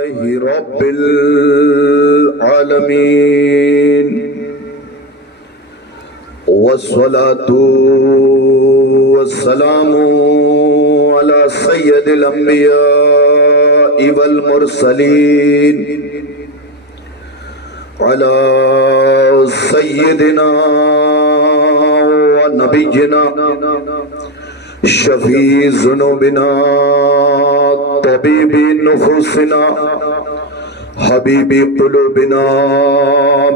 रब्बिल आलमीन वस्सलातु वस्सलामु अला सय्यदिल अंबिया वल मुरसलीन अला सय्यदिना व नबिय्यिना शफी ज़ुनूबिना तबीबी नुफूसिना हबीबी कुलूबिना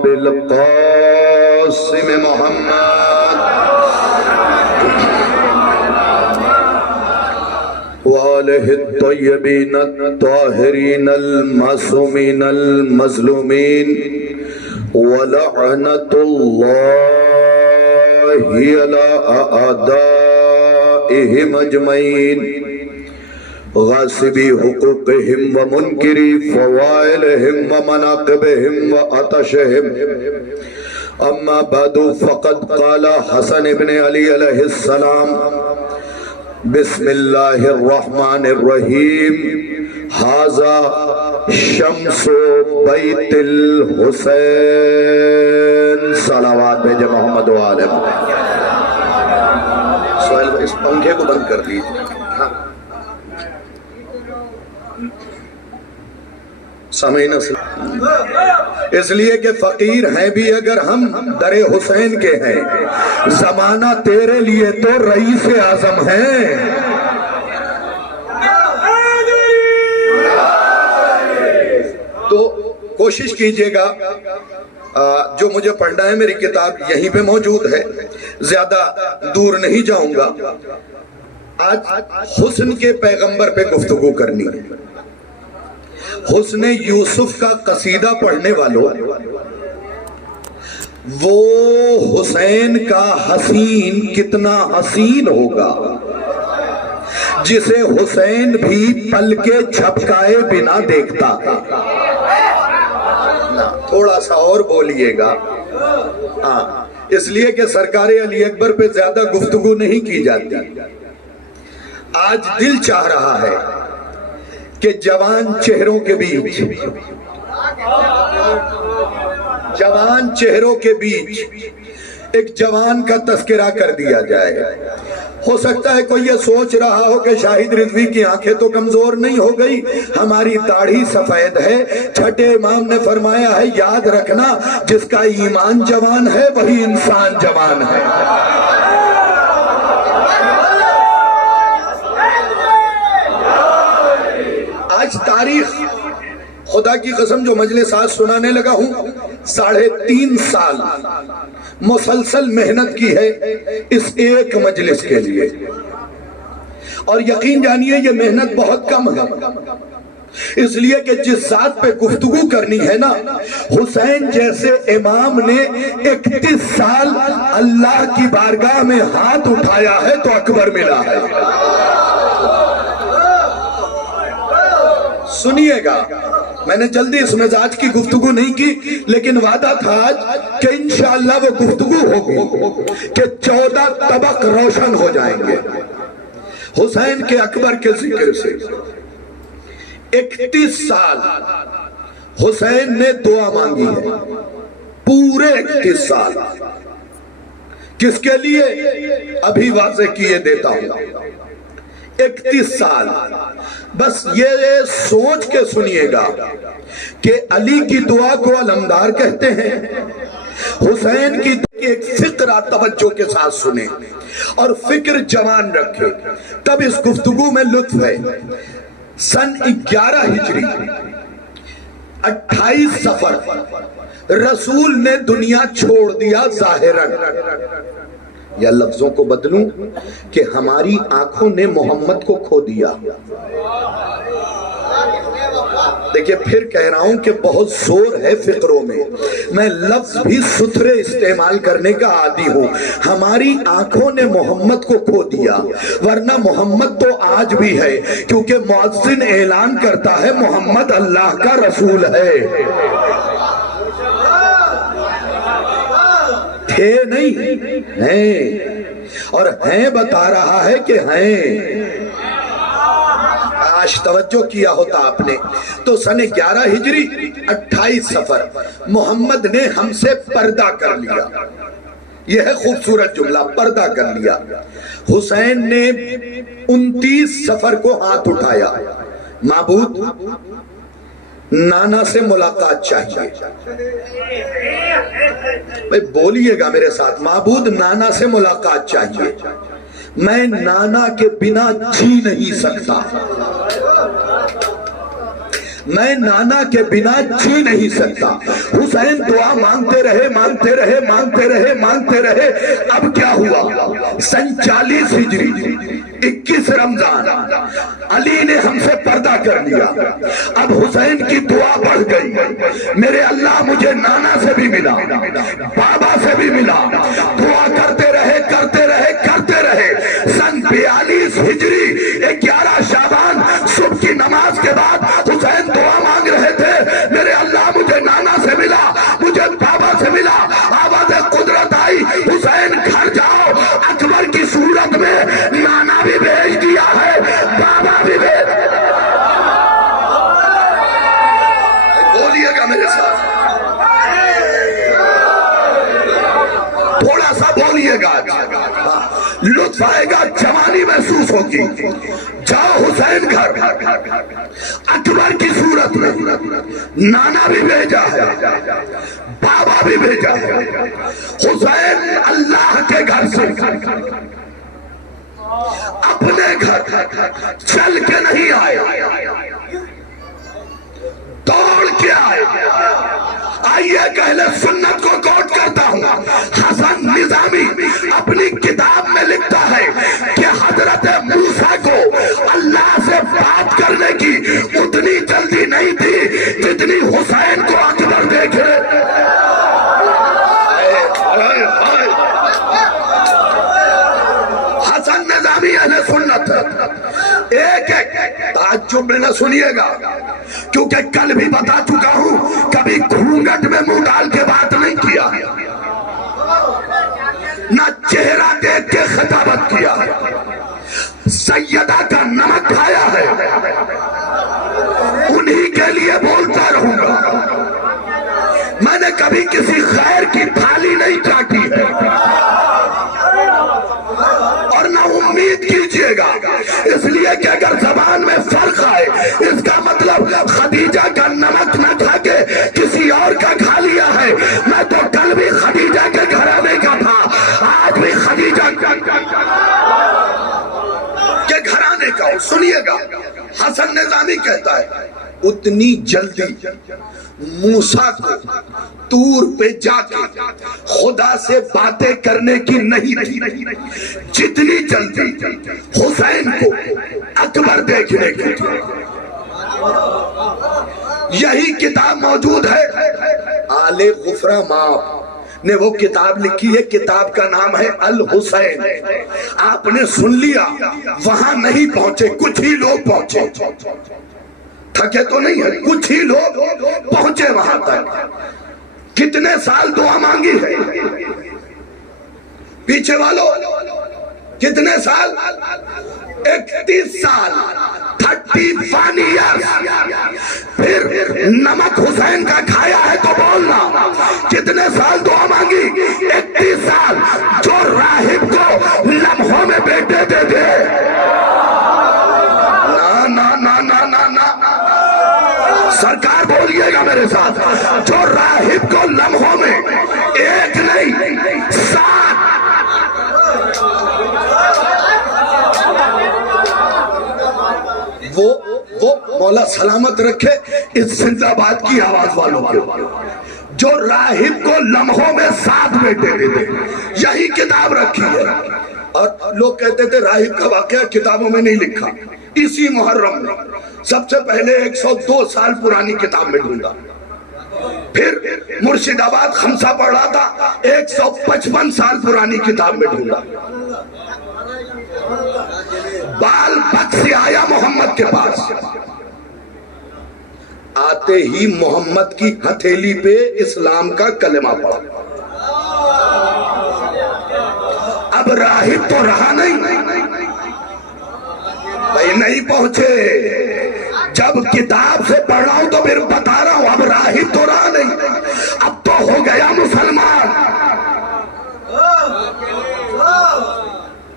बिल क़ासिम मुहम्मद व आलिहि तय्यबीन ताहिरीन अल मासूमीन अल मज़लूमीन व लअनतुल्लाहि अला आदाइहिम अजमईन गासिबी हुकूक़िहिम व मुनकिरी फ़वाइलिहिम व मनाक़िबिहिम व अतशिहिम अम्मा बअदु फ़क़द क़ाल हसन इब्न अली अलैहिस्सलाम बिस्मिल्लाहिर रहमानिर रहीम हाज़ा शम्सु बैतिल हुसैन सलावत भेजे मोहम्मद व आले सोहेल इस पंखे को बंद कर दीजिए। हाँ समझना इसलिए कि फकीर हैं भी अगर हम दरे हुसैन के हैं, जमाना तेरे लिए तो रईस आजम है। तो कोशिश कीजिएगा, जो मुझे पढ़ना है मेरी किताब यहीं पे मौजूद है, ज्यादा दूर नहीं जाऊंगा। आज हुस्न के पैगंबर पे गुफ्तगू करनी है। हुस्ने यूसुफ का कसीदा पढ़ने वालों, वो हुसैन का हसीन कितना हसीन होगा जिसे हुसैन भी पल के झपकाए बिना देखता है। थोड़ा सा और बोलिएगा। हाँ, इसलिए कि सरकारे अली अकबर पे ज्यादा गुफ्तगू नहीं की जाती। आज दिल चाह रहा है कि जवान चेहरों के बीच एक जवान का तस्करा कर दिया जाए। हो सकता है कोई ये सोच रहा हो कि शाहिद रिजवी की आंखें तो कमजोर नहीं हो गई, हमारी दाढ़ी सफेद है। छठे इमाम ने फरमाया है, याद रखना जिसका ईमान जवान है वही इंसान जवान है। आज तारीख खुदा की कसम जो मजलिस आज सुनाने लगा हूं, 3.5 साल मुसलसल मेहनत की है इस एक मजलिस के लिए। और यकीन जानिए ये मेहनत बहुत कम है, इसलिए कि जिस जात पे गुफ्तगू करनी है ना, हुसैन जैसे इमाम ने 31 साल अल्लाह की बारगाह में हाथ उठाया है तो अकबर मिला है। सुनिएगा, मैंने जल्दी इस मिजाज की गुफ्तगू नहीं की, लेकिन वादा था आज कि इंशाअल्लाह वो गुफ्तगू होगी कि 14 तबक रोशन हो जाएंगे हुसैन के अकबर के जिक्र से। 31 साल हुसैन ने दुआ मांगी है, पूरे 31 साल। किसके लिए? अभी वाज़े किए देता हूं। 31 साल। बस ये सोच के सुनिएगा कि अली की दुआ को अलमदार कहते हैं, हुसैन की एक फिक्र तवज्जो के साथ सुने और फिक्र जवान रखे, तब इस गुफ्तगू में लुत्फ है। सन 11 हिजरी 28 सफर रसूल ने दुनिया छोड़ दिया जाहिरन, या लफ्जों को बदलूं कि हमारी आंखों ने मोहम्मद को खो दिया। देखिए फिर कह रहा हूं कि बहुत जोर है फिक्रों में, मैं लफ्ज भी सुथरे इस्तेमाल करने का आदी हूं। हमारी आंखों ने मोहम्मद को खो दिया, वरना मोहम्मद तो आज भी है, क्योंकि मुअज्जिन ऐलान करता है मोहम्मद अल्लाह का रसूल है। थे नहीं, हैं, और हैं बता रहा है कि हैं। काश तवज्जो किया होता आपने तो सन 11 हिजरी 28 सफर मोहम्मद ने हमसे पर्दा कर लिया। यह है खूबसूरत जुमला, पर्दा कर लिया। हुसैन ने 29 सफर को हाथ उठाया, माबूद नाना से मुलाकात चाहिए। भाई बोलिएगा मेरे साथ, माबूद नाना से मुलाकात चाहिए। मैं नाना के बिना जी नहीं सकता, मैं नाना के बिना जी नहीं सकता। हुसैन दुआ मांगते रहे, मांगते रहे, मांगते रहे, मांगते रहे। अब क्या हुआ, सन 40 हिजरी 21 रमजान अली ने हमसे पर्दा कर लिया। अब हुसैन की दुआ बढ़ गई, मेरे अल्लाह मुझे नाना से भी मिला, बाबा से भी मिला। दुआ करते रहे, करते रहे, करते रहे। सन 42 हिजरी 11 शाबान सुबह की नमाज के बाद हुसैन दुआ मांग रहे थे, मेरे अल्लाह मुझे नाना से मिला, मुझे बाबा से मिला। आवाज कुदरत आई, हुसैन घर जाओ, अकबर की सूरत में नाना भी भेज दिया है, बाबा भी भेज। बोलिएगा मेरे साथ, थोड़ा सा बोलिएगा, लुत्फ आएगा, जवानी महसूस होगी। जाओ हुसैन घर, अकबर की सूरत में नाना भी भेजा है, बाबा भी भेजा है। हुसैन अल्लाह के घर से अपने घर चल के नहीं आए, दौड़ के आए। आइए कहले सुन्नत को कोट करता हूं। हसन निजामी अपनी किताब में लिखता है कि हजरत मूसा को अल्लाह से बात करने की उतनी जल्दी नहीं थी जितनी हुसैन को अकबर देख रहे। हसन निजामी अहले सुन्नत। एक एक ताज्जुब में न सुनिएगा, क्योंकि कल भी बता चुका हूं, कभी घूंघट में मुंह डाल के बात नहीं किया, ना चेहरा देख के खिताबत किया। सैयदा का नमक खाया है, उन्हीं के लिए बोलता रहूंगा। मैंने कभी किसी गैर की थाली नहीं चाटी है, और ना उम्मीद कीजिएगा, इसलिए कि अगर जबान में फर्क आए इसका मतलब खदीजा का नमक न खा के किसी और का खा लिया है। मैं तो कल भी खदीजा के घराने का था, आज भी खदीजा के घराने का हूं। सुनिएगा, हसन निजामी कहता है उतनी जल्दी मूसा को तूर पे जाके खुदा से बातें करने की नहीं थी, जितनी जल्दी हुसैन को अकबर देखने की थी। यही किताब मौजूद है, आले गुफरा माप ने वो किताब लिखी है, किताब का नाम है अल हुसैन। आपने सुन लिया, वहां नहीं पहुंचे, कुछ ही लोग पहुंचे, थके तो नहीं है, कुछ ही लोग पहुंचे वहां तक। कितने साल दुआ मांगी है पीछे वालों, कितने साल, 31 साल, 31 ईयर्स। फिर नमक हुसैन का खाया है तो बोलना, कितने साल दुआ मांगी, 31 साल। जो राहिब को लम्हों में बेटे दे दे, ना ना ना ना ना ना, सरकार बोलिएगा मेरे साथ, जो राहिब को लम्हों में एक नहीं 7 वो मौला सलामत रखे इस जिंदाबाद की आवाज वालों के, जो राहिब को लम्हों में 7 बेटे दे दे। यही किताब रखी है, और लोग कहते थे राहिब का वाकया किताबों में नहीं लिखा। इसी मुहर्रम में सबसे पहले 102 साल पुरानी किताब में ढूंढा, फिर मुर्शिदाबाद खमसा पढ़ रहा था, 155 साल पुरानी किताब में ढूंढा। बाल बक से आया मोहम्मद के पास, आते ही मोहम्मद की हथेली पे इस्लाम का कलेमा पड़ा। अब राहिब तो रहा नहीं भाई, नहीं पहुंचे, जब किताब से पढ़ रहा हूं तो फिर बता रहा हूं, अब राहिब तो रहा नहीं, अब तो हो गया मुसलमान।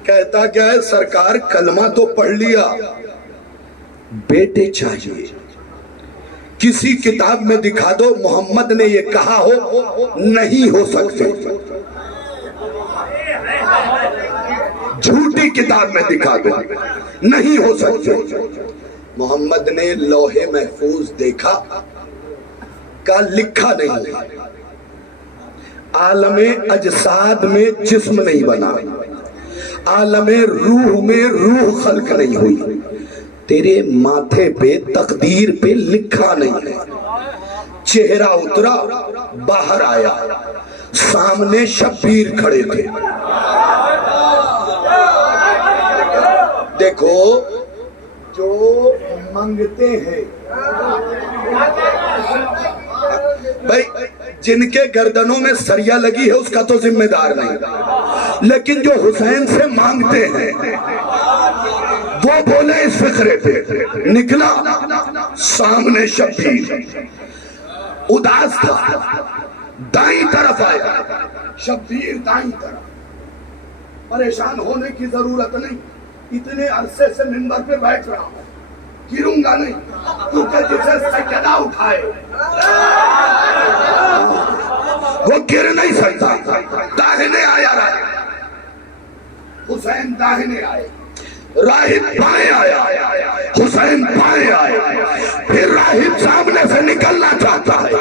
कहता क्या है सरकार, कलमा तो पढ़ लिया, बेटे चाहिए। किसी किताब में दिखा दो मोहम्मद ने ये कहा हो, नहीं हो सकते। झूठी किताब में दिखा दो, नहीं हो सकते। मोहम्मद ने लौहे महफूज देखा, का लिखा नहीं, आलमे अजसाद में जिस्म नहीं बना, आलमे रूह में रूह खल्क नहीं हुई, तेरे माथे पे तकदीर पे लिखा नहीं है। चेहरा उतरा, बाहर आया, सामने शब्बीर खड़े थे। देखो जो मांगते हैं भाई, जिनके गर्दनों में सरिया लगी है उसका तो जिम्मेदार नहीं, लेकिन जो हुसैन से मांगते हैं वो बोले इस फिक्रे पे। निकला, सामने शब्बीर उदास था, दाईं तरफ आया, शब्बीर दाईं तरफ। परेशान होने की जरूरत नहीं, इतने अरसे से मिंबर पे बैठ रहा हूं, गिरूंगा नहीं, क्योंकि जिसे सजदा उठाए वो गिर नहीं सकता। दाहिने आया राहिब, हुसैन दाहिने आए, राहिब बाएं आया, हुसैन बाएं आए, फिर राहिब सामने से निकलना चाहता है,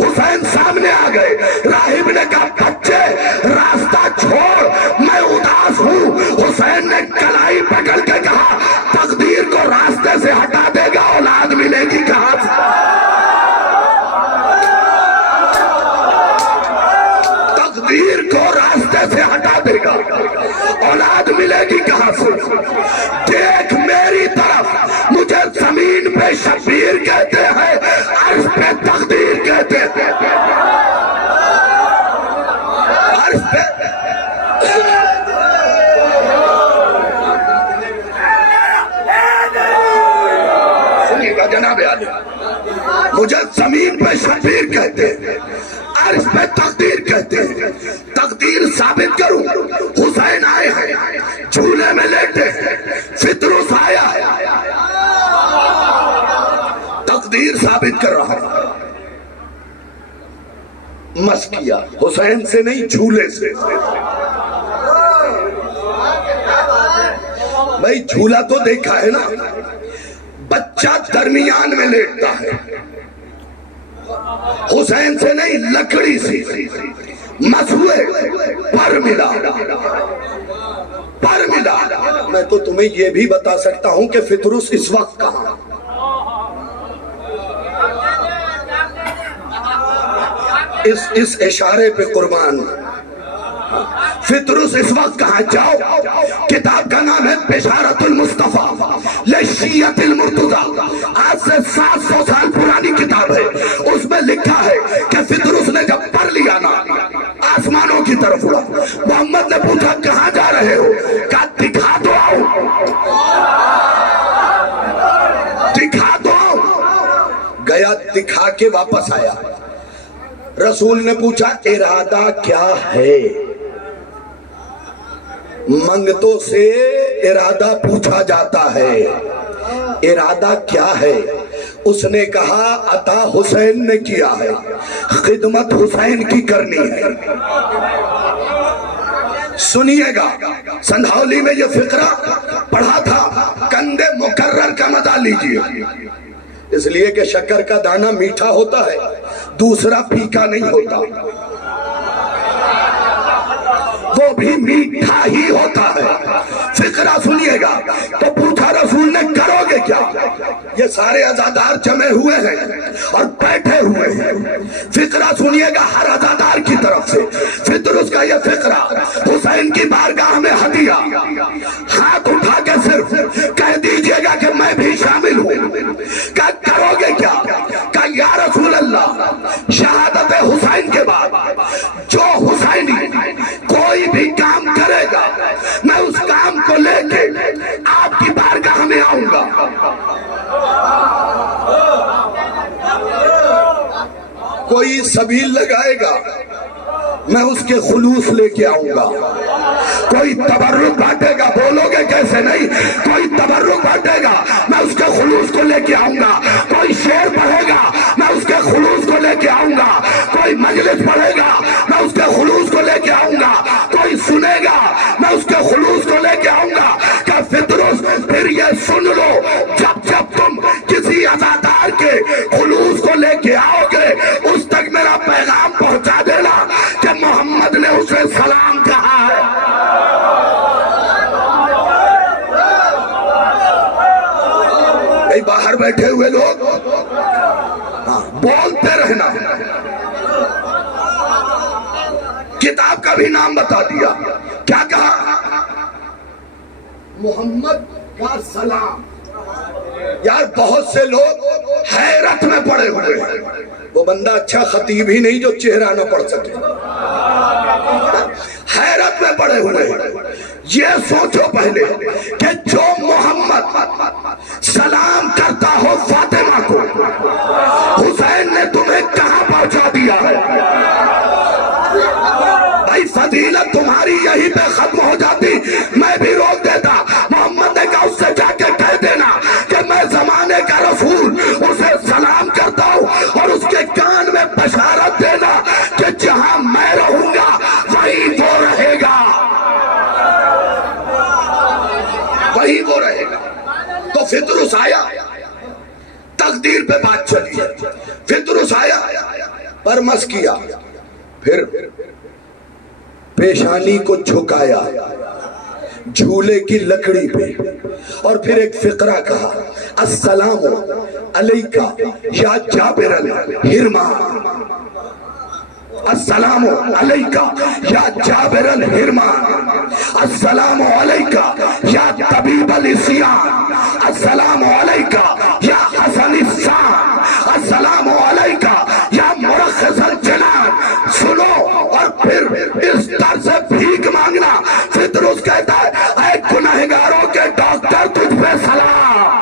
हुसैन सामने आ गए। राहिब ने कहा बच्चे रास्ता छोड़, मैं उदास हूं। हुसैन ने कलाई पकड़ के कहा तकदीर को रास्ते से हटा देगा, औलाद मिलेगी कहां से? तकदीर को रास्ते से हटा देगा, औलाद मिलेगी कहां से? देख मेरी तरफ, मुझे जमीन पे शब्बीर कहते हैं, अर्श पे तकदीर कहते हैं। अर्श पे सुनिएगा जनाब आली, मुझे जमीन पे शब्बीर कहते हैं, अर्श पे तकदीर कहते हैं। तकदीर साबित करूं, हुसैन आए हैं, झूले में लेटे हैं, फितरुस आया है, तकदीर साबित कर रहा हूं। मस किया, हुसैन से नहीं झूले से। भाई झूला तो देखा है ना, बच्चा दरमियान में लेटता है, हुसैन से नहीं लकड़ी से। मसुए पर मिला, पर मिला। मैं तो तुम्हें यह भी बता सकता हूं कि फितरुस इस वक्त कहां। इस इशारे पे कुर्बान, फितरुस इस वक्त कहां? जाओ, किताब का नाम है बिशारतुल मुस्तफा लिशियतिल मुर्तजा, आज से 700 साल पुरानी किताब है। उसमें लिखा है कि फितरुस ने जब पर लिया ना, आसमानों की तरफ उड़ा। मोहम्मद ने पूछा कहां जा रहे हो? कहा दिखा दो आओ, दिखा दो आओ। गया, दिखा के वापस आया। रसूल ने पूछा इरादा क्या है? मंगतों से इरादा पूछा जाता है, इरादा क्या है? उसने कहा अता हुसैन ने किया है, खिदमत हुसैन की करनी है। सुनिएगा, संधौली में ये फिक्रा पढ़ा था, कंदे मुकर्रर का मजा लीजिए, इसलिए कि शक्कर का दाना मीठा होता है, दूसरा फीका नहीं होता, वो भी मीठा ही होता है। फिक्रा सुनिएगा। तो पूछा रसूल ने करोगे क्या? ये सारे अज़ादार जमे हुए हैं और बैठे हुए हैं। फिक्रा सुनिएगा हर अज़ादार की तरफ से। फितरुस का ये फिक्रा हुसैन की बारगाह में हदिया, हाथ उठा के सिर्फ कह दीजिएगा कि मैं भी शामिल हूँ। क्या करोगे क्या? कहा या रसूल अल्लाह, शहादत हुसैन के बाद जो हुसैनी कोई भी काम करेगा, मैं उस काम को लेके आपकी बारगाह में आऊंगा। कोई सबील लगाएगा मैं उसके खुलूस लेके आऊंगा। कोई तबर्रुक बांटेगा, बोलोगे कैसे नहीं, कोई तबर्रुक बांटेगा मैं उसके खुलूस को लेके आऊंगा। कोई शेर पढ़ेगा मैं उसके खुलूस को लेके आऊंगा। कोई मजलिस पढ़ेगा मैं उसके खुलूस को लेके आऊंगा। कोई सुनेगा मैं उसके खुलूस को लेके आऊंगा। क्या फितरुस, फिर ये सुन लो, जब जब तुम किसी अज़ादार के खुलूस को लेके आओगे उस तक मेरा पैगाम पहुंचा देना कि मोहम्मद ने उसे सलाम कहा है। बाहर बैठे हुए लोग बोलते रहना। किताब का भी नाम बता दिया, क्या कहा, मोहम्मद का सलाम। यार बहुत से लोग हैरत में पड़े हुए हैं। वो बंदा अच्छा खतीब ही नहीं जो चेहरा ना पढ़ सके, हैरत में पड़े हुए हैं। ये सोचो पहले कि जो मोहम्मद सलाम करता हो फातिमा को, हुसैन ने तुम्हें कहां पहुंचा दिया है। भाई फजीलत तुम्हारी यहीं पे खत्म हो जाती, मैं भी रोक देता। मोहम्मद ने कहा उससे जाके कह देना कि मैं जमाने का रसूल, उसे सलाम करता हूं और उसके कान में बशारत देना कि जहां मैं रहूंगा वहीं वो रहेगा, वहीं वो रहेगा। तो फितरुस आया, तकदीर पे बात चली, फितरुस आया, परमस किया, फिर पेशानी को झुकाया झूले की लकड़ी पे, और फिर एक फिक्रा कहा, अस्सलामु अलैका या जाबिरल हिरमा, अस्सलामु अलैका या जाबिरल हिरमा, अस्सलामु अलैका या तबीबल इस्यान, अस्सलामु अलैका या हसन इस्सान, अस्सलामु अलैका या मुरख्खिसल जनान। सुनो, और फिर इस तरह से भीख मांगना। फितरुस कहता है, ऐ गुनहगारों के डॉक्टर, तुझ पे सलाम।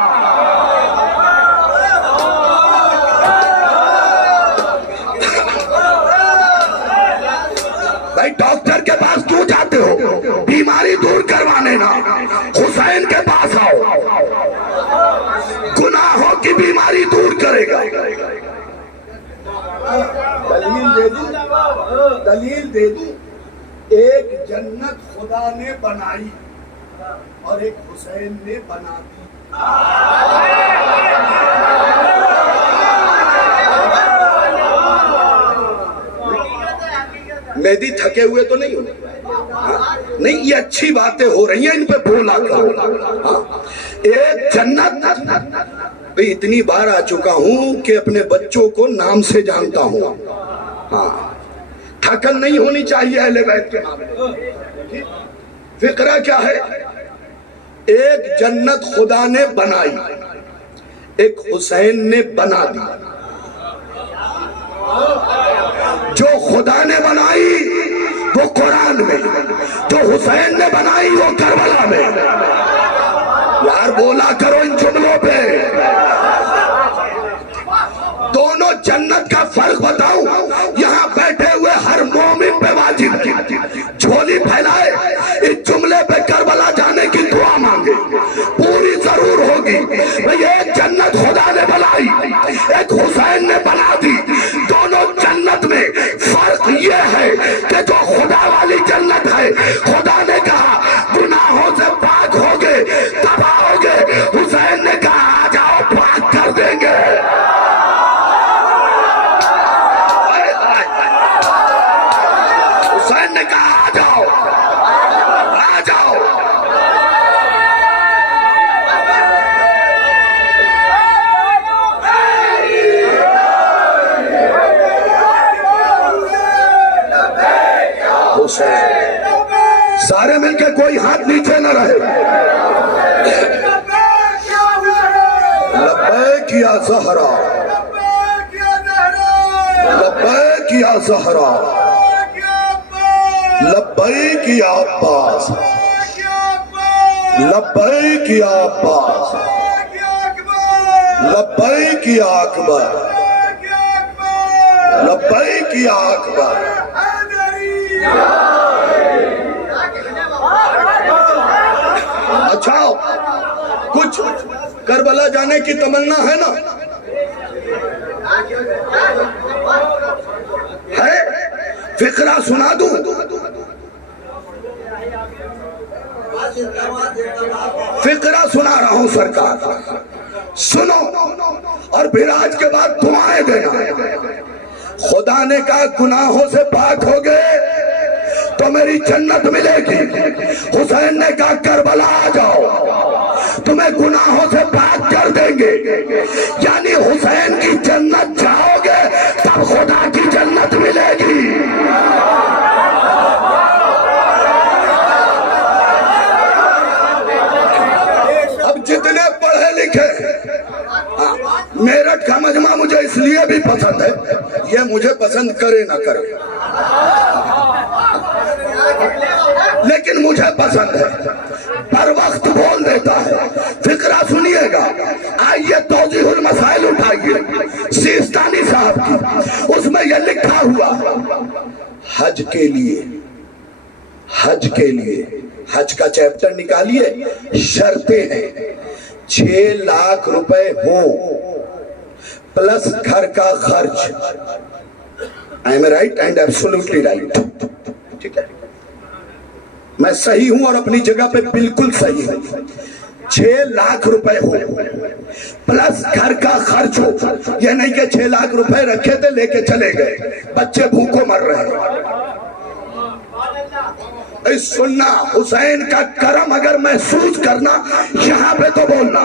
भाई डॉक्टर के पास क्यों जाते हो, बीमारी दूर करवाने ना, हुसैन के पास आओ, गुनाहों की बीमारी दूर करेगा। दलील दे दूं, दलील दे दूं, एक जन्नत खुदा ने बनाई और एक हुसैन ने बना दी। मेहदी थके हुए तो नहीं हो, नहीं, ये अच्छी बातें हो रही हैं, इन पे बोला करो। एक जन्नत, भाई इतनी बार आ चुका हूं कि अपने बच्चों को नाम से जानता हूं। हाँ, थकन नहीं होनी चाहिए अहले बैत के मामले। फिक्रा क्या है, एक जन्नत खुदा ने बनाई, एक हुसैन ने बना दी। जो खुदा ने बनाई वो कुरान में, जो हुसैन ने बनाई वो करबला में। यार बोला करो इन जुमलों पे। दोनों जन्नत का फर्क बताऊं, यहाँ बैठे हुए हर मोमिन पे वाजिब झोली फैलाए, इस जुमले पे करबला जाने की दुआ मांगे, पूरी जरूर होगी। भाई एक जन्नत खुदा ने बनाई, एक हुसैन ने बना दी। दोनों जन्नत में फर्क ये है कि जो खुदा वाली जन्नत है, खुदा ने कहा गुनाहों से पाक होगे तब आओगे, हुसैन ने कहा आ जाओ पाक कर देंगे। हुसैन ने कहा आ जाओ, आ जाओ। सारे मिलके कोई हाथ नीचे न रहे। लब्बैक या ज़हरा, लब्बैक या ज़हरा, लब्बैक या अब्बास, लब्बैक या अब्बास, लब्बैक या अकबर, लब्बैक या अकबर। अच्छा, कुछ करबला जाने की तमन्ना है ना? है? फिक्रा सुना दूं? फिक्रा सुना रहा हूं सरकार, सुनो और फिर आज के बाद दुआएं देना। खुदा ने कहा गुनाहों से पाक हो गए तो मेरी जन्नत मिलेगी। हुसैन ने कहा करबला आ जाओ, तुम्हें गुनाहों से पाक कर देंगे। यानी हुसैन की जन्नत जाओगे तब खुदा की जन्नत मिलेगी। अब जितने पढ़े लिखे, मेरठ का मजमा मुझे इसलिए भी पसंद है, ये मुझे पसंद करे ना करे, लेकिन मुझे पसंद है, पर वक्त बोल देता है। फिक्रा सुनिएगा, आइए तौजीहुल मसाइल उठाइए सिस्तानी साहब की, उसमें यह लिखा हुआ हज के लिए, हज के लिए, हज का चैप्टर निकालिए, शर्तें हैं 6 लाख रुपए हो प्लस घर का खर्च। I am right and absolutely right, ठीक है, मैं सही हूं और अपनी जगह पे बिल्कुल सही हूं। 6 लाख रुपए हो प्लस घर का खर्च हो, यह नहीं कि 6 लाख रुपए रखे थे लेके चले गए, बच्चे भूखों मर रहे हैं। सुनना, हुसैन का करम अगर महसूस करना यहाँ पे तो बोलना।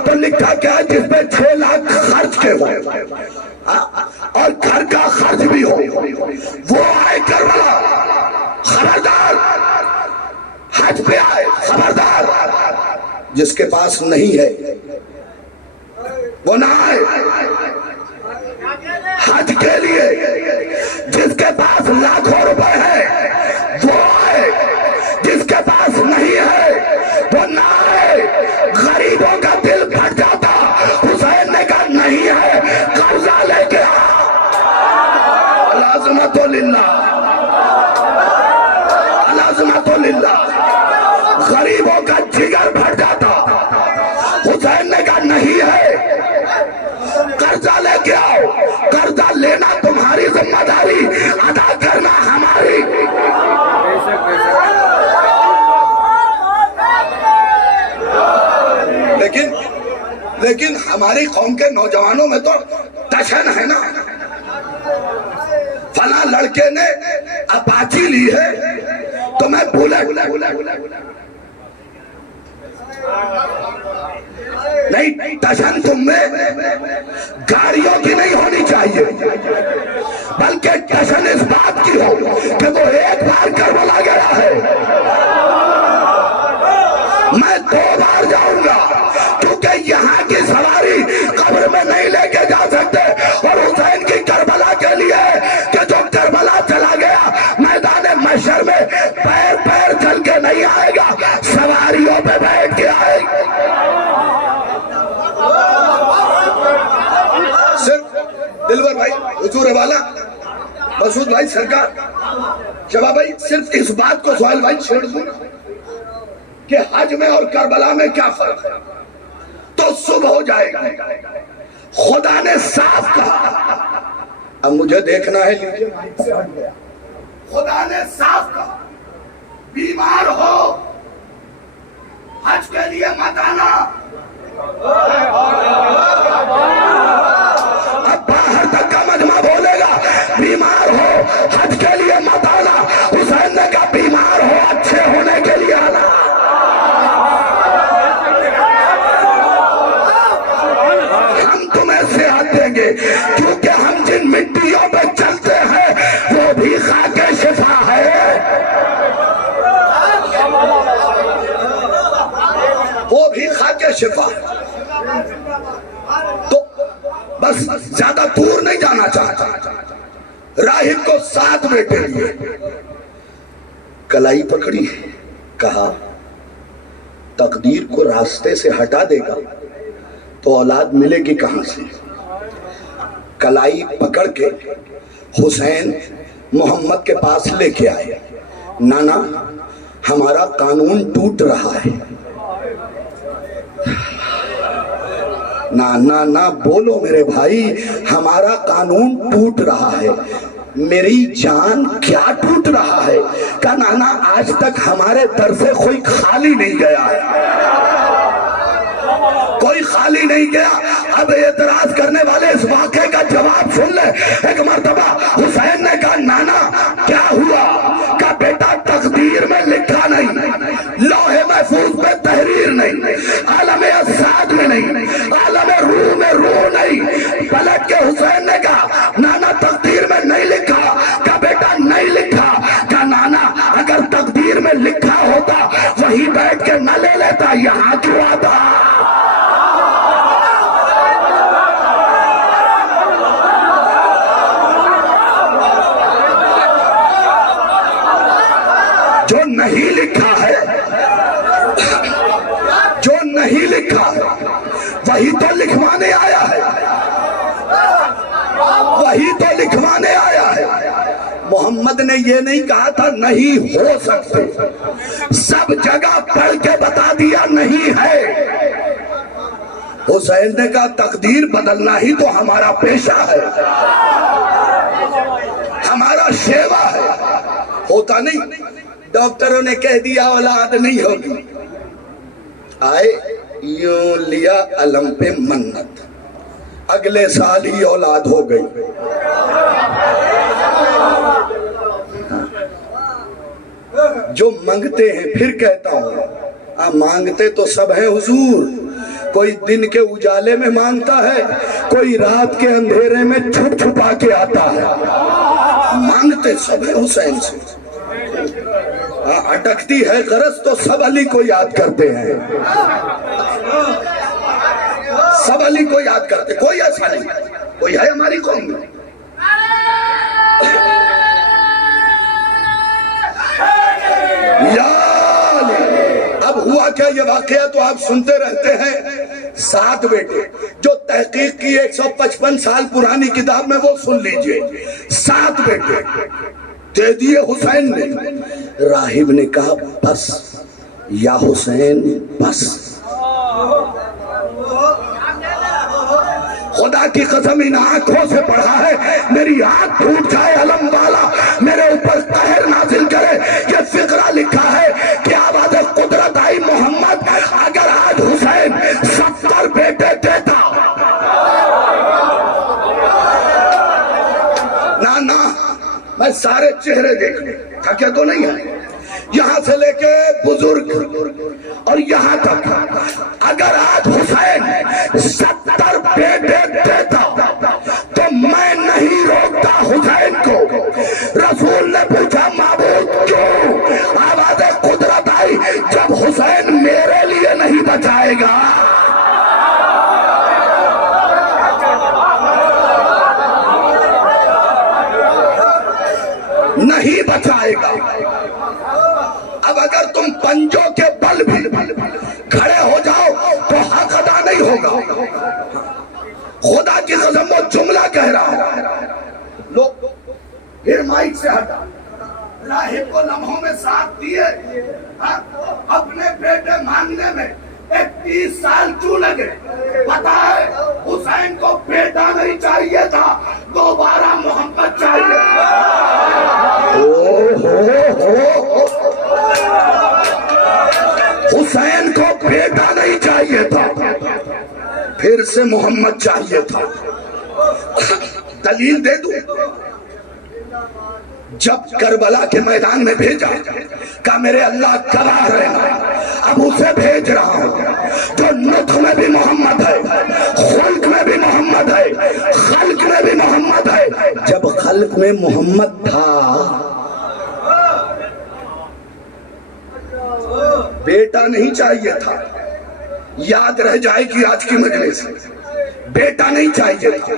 तो लिखा क्या है, जिसपे 6 लाख खर्च के हो और घर का खर्च भी हो, वो आए करबला, खबरदार, हज पे आए, खबरदार। जिसके पास नहीं है वो ना आए हज के लिए। जिसके पास लाखों रुपए है वो आए, जिसके पास नहीं है वो ना आए। गरीबों का दिल फट जाता, हुसैन ने कहा नहीं है, कर्जा लेके आ। अलाज़मतुलिल्लाह, अलाज़मतुलिल्लाह। गरीबों का जिगर फट जाता, हुसैन ने कहा नहीं है, कर्जा लेके आओ। कर्जा लेना तुम्हारी जिम्मेदारी, अदा करना हमारी। लेकिन हमारी कौम के नौजवानों में तो टशन है ना। फला लड़के ने अपाची ली है तो मैं बुलेट नहीं, टशन तुम में गाड़ियों की नहीं होनी चाहिए, बल्कि टशन इस बात की हो कि वो एक बार करबला गया है, मैं 2 बार जाऊंगा, क्योंकि यहाँ की सवारी कब्र में नहीं लेके जा सकते। और हुसैन की करबला के लिए कि जो करबला चला गया मैदान महशर में पैर पैर चल के नहीं आएगा, सवारियों पे बैठ के आएगा। सिर्फ दिलवर भाई, हुजूर वाला, मसूद भाई, सरकार, जवाब भाई, सिर्फ इस बात को सोहेल भाई छेड़ दूं कि हज में और करबला में क्या फर्क है, तो सुबह हो जाएगा। खुदा ने साफ कहा, अब मुझे देखना है, लीजिए माइक से हट गया। खुदा ने साफ कहा, बीमार हो हज के लिए मत आना। अब बाहर तक का मजमा बोलेगा, बीमार हो हज के लिए मत आना। हुसैन ने कहा बीमार हो अच्छे होने के लिए आना। हम तुम्हें सेहत देंगे, क्योंकि हम जिन मिट्टियों पे चलते हैं वो भी खाके शिफा है, वो भी खाके शिफा। तो बस ज्यादा दूर नहीं जाना चाहता। राहिब को 7 बेटे लिए, कलाई पकड़ी, कहा तकदीर को रास्ते से हटा देगा तो औलाद मिलेगी कहां से। कलाई पकड़ के हुसैन मोहम्मद के पास लेके आए, नाना हमारा कानून टूट रहा है। ना ना ना बोलो मेरे भाई, हमारा कानून टूट रहा है। मेरी जान क्या टूट रहा है? का नाना आज तक हमारे दर से कोई खाली नहीं गया है, कोई खाली नहीं गया। अब एतराज करने वाले इस वाक़े का जवाब सुन ले। एक मर्तबा हुसैन ने कहा, नाना क्या हुआ? का बेटा तकदीर में लिखा नहीं, लौहे महफूज में तहरीर नहीं, आलम असाद में नहीं, आलम रूह में रूह नहीं। पलट के हुसैन ने कहा, नाना तकदीर में नहीं लिखा। का बेटा नहीं लिखा। का नाना अगर तकदीर में लिखा होता वही बैठ के न ले लेता, यहाँ क्यों आता? जो नहीं लिखा है, जो नहीं लिखा है वही तो लिखवाने आया है, वही तो लिखवाने आया है। मोहम्मद ने ये नहीं कहा था नहीं हो सकते, सब जगह पढ़ के बता दिया नहीं है। हुसैन ने कहा तकदीर बदलना ही तो हमारा पेशा है, हमारा सेवा है। होता नहीं, डॉक्टरों ने कह दिया औलाद नहीं होगी, आए यूं लिया अलम पे मन्नत, अगले साल ही औलाद हो गई। जो मांगते हैं, फिर कहता हूं मांगते तो सब हैं हुजूर, कोई दिन के उजाले में मांगता है, कोई रात के अंधेरे में छुप छुपा के आता है। मांगते सब है हुसैन से। अटकती है गरज तो सब अली को याद करते हैं, सब अली को याद करते। कोई ऐसा नहीं, कोई है हमारी कौम में। अब हुआ क्या ये वाकया तो आप सुनते रहते हैं। 7 बेटे, जो तहकीक की 155 साल पुरानी किताब में वो सुन लीजिए। 7 बेटे दे दिए हुसैन ने। राहिब ने कहा बस या हुसैन बस। खुदा की कसम इन आंखों से पढ़ा है, मेरी आंख टूट जाए अलम वाला मेरे ऊपर कहर नाजिल करे। ये फिक्रा लिखा है कि आवाज़ कुदरत आई मोहम्मद अगर आज हुसैन 70 बेटे देता। ना ना मैं सारे चेहरे देख लूं, थके तो नहीं है, यहां से लेके बुजुर्ग और यहां तक। अगर आज हुसैन 70 बेटे देता तो मैं नहीं रोकता हुसैन को। रसूल ने पूछा माबूद क्यों? आवाज़ कुदरत आई जब हुसैन मेरे लिए नहीं बचाएगा। नहीं बचाएगा। अब अगर तुम पंजों के बल भी खड़े हो जाओ तो हक अदा नहीं होगा। खुदा की कसम वो जुमला कह रहा है। लोग फिर माइक से हटा। राहिब को लम्हों में साथ दिए, अपने बेटे मांगने में 31 साल क्यों लगे? पता है हुसैन को बेटा नहीं चाहिए था, दोबारा मोहम्मद चाहिए। हुसैन को बेटा नहीं चाहिए था, फिर से मोहम्मद चाहिए था। दलील दे दूं, जब करबला के मैदान में भेजा का मेरे अल्लाह गवाह रहना, अब उसे भेज रहा हूं जो नुत्ख में भी मोहम्मद है, खुल्क में भी मोहम्मद है, खल्क में भी मोहम्मद है। जब खल्क में मोहम्मद था, बेटा नहीं चाहिए था। याद रह जाएगी आज की मजलिस, बेटा नहीं चाहिए था।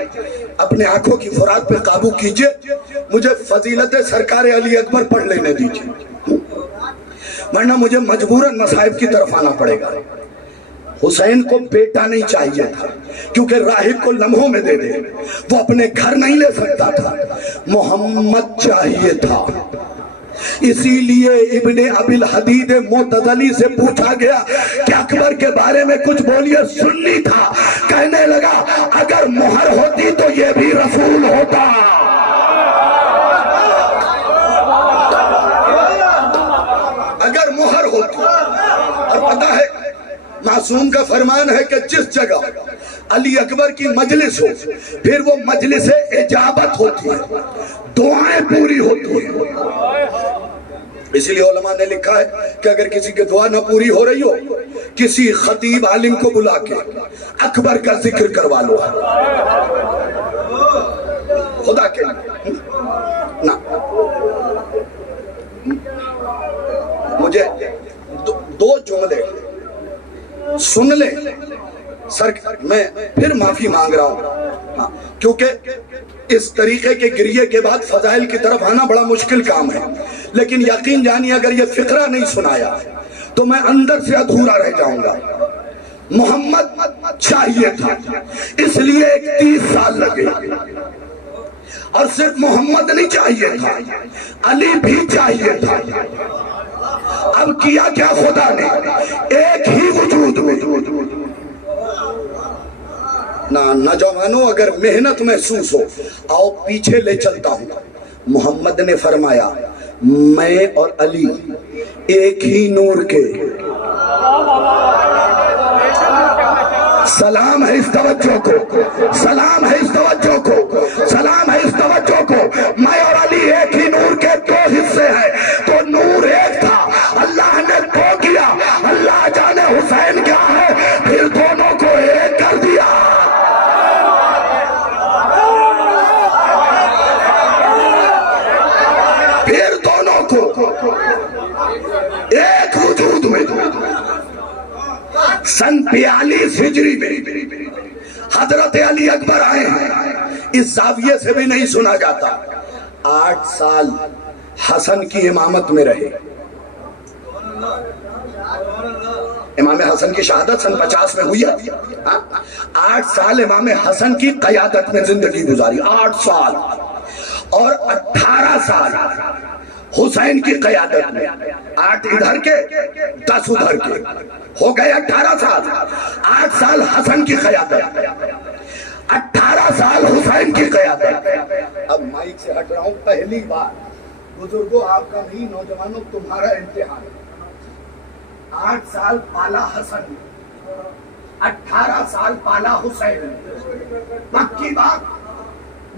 अपने आंखों की खुराक पे काबू कीजिए। मुझे फजीलत सरकार अली अकबर पढ़ लेने दीजिए, वरना मुझे मजबूरन मसाइब की तरफ आना पड़ेगा। हुसैन को बेटा नहीं चाहिए था क्योंकि राहिब को लम्हों में दे दे, वो अपने घर नहीं ले सकता था। मोहम्मद चाहिए था। इसीलिए इब्ने अबिल हदीद मोतज़ली से पूछा गया कि अकबर के बारे में कुछ बोलिए। सुन्नी था, कहने लगा अगर मोहर होती तो ये भी रसूल होता। अगर मोहर होती। और पता है मासूम का फरमान है कि जिस जगह अली अकबर की मजलिस हो फिर वो मजलिस इजाबत होती है, दुआएं पूरी होती है। इसलिए उलमा ने लिखा है कि अगर किसी की दुआ ना पूरी हो रही हो, किसी खतीब आलिम को बुला के अकबर का जिक्र करवा लो, खुदा के ना। मुझे दो जुमले सुन ले सर, मैं फिर माफी मांग रहा हूं, क्योंकि इस तरीके के गिरिए के बाद फजाइल की तरफ आना बड़ा मुश्किल काम है। लेकिन यकीन जानिए अगर ये फिक्रा नहीं सुनाया तो मैं अंदर से अधूरा रह जाऊंगा। मोहम्मद चाहिए था, इसलिए 31 साल लगे। और सिर्फ मोहम्मद नहीं चाहिए था, अली भी चाहिए था। अब किया क्या खुदा ने, एक ही वजूद में ना नौजवानों अगर मेहनत महसूस हो आओ पीछे ले चलता हूं। मोहम्मद ने फरमाया मैं और अली एक ही नूर के। सलाम है इस तवज्जो को, सलाम है इस तवज्जो को, सलाम है इस तवज्जो को। मैं और अली एक ही नूर के दो हिस्से हैं, तो नूर एक था, अल्लाह ने दो किया। अल्लाह जाने हुसैन क्या है, फिर दोनों को एक कर दिया। फिर दोनों को एक वजूद में। सन 42 हिजरी में हजरत अली अकबर आए हैं, इस जाविये से भी नहीं सुना जाता। 8 साल हसन की इमामत में रहे। इमाम हसन की शहादत सन 50 में हुई है। 8 साल इमाम हसन की क़यादत में जिंदगी गुजारी, 8 साल। और 18 साल हुसैन की क़यादत में, 8 इधर के 10 उधर के, हो गए 18 साल। 8 साल हसन की क़यादत, 18 साल हुसैन की क़यादत। अब माइक से हट रहा हूं, पहली बार बुजुर्गों आपका नहीं, नौजवानों तुम्हारा इम्तिहान। 8 साल पाला हसन, 18 साल पाला हुसैन। पक्की बात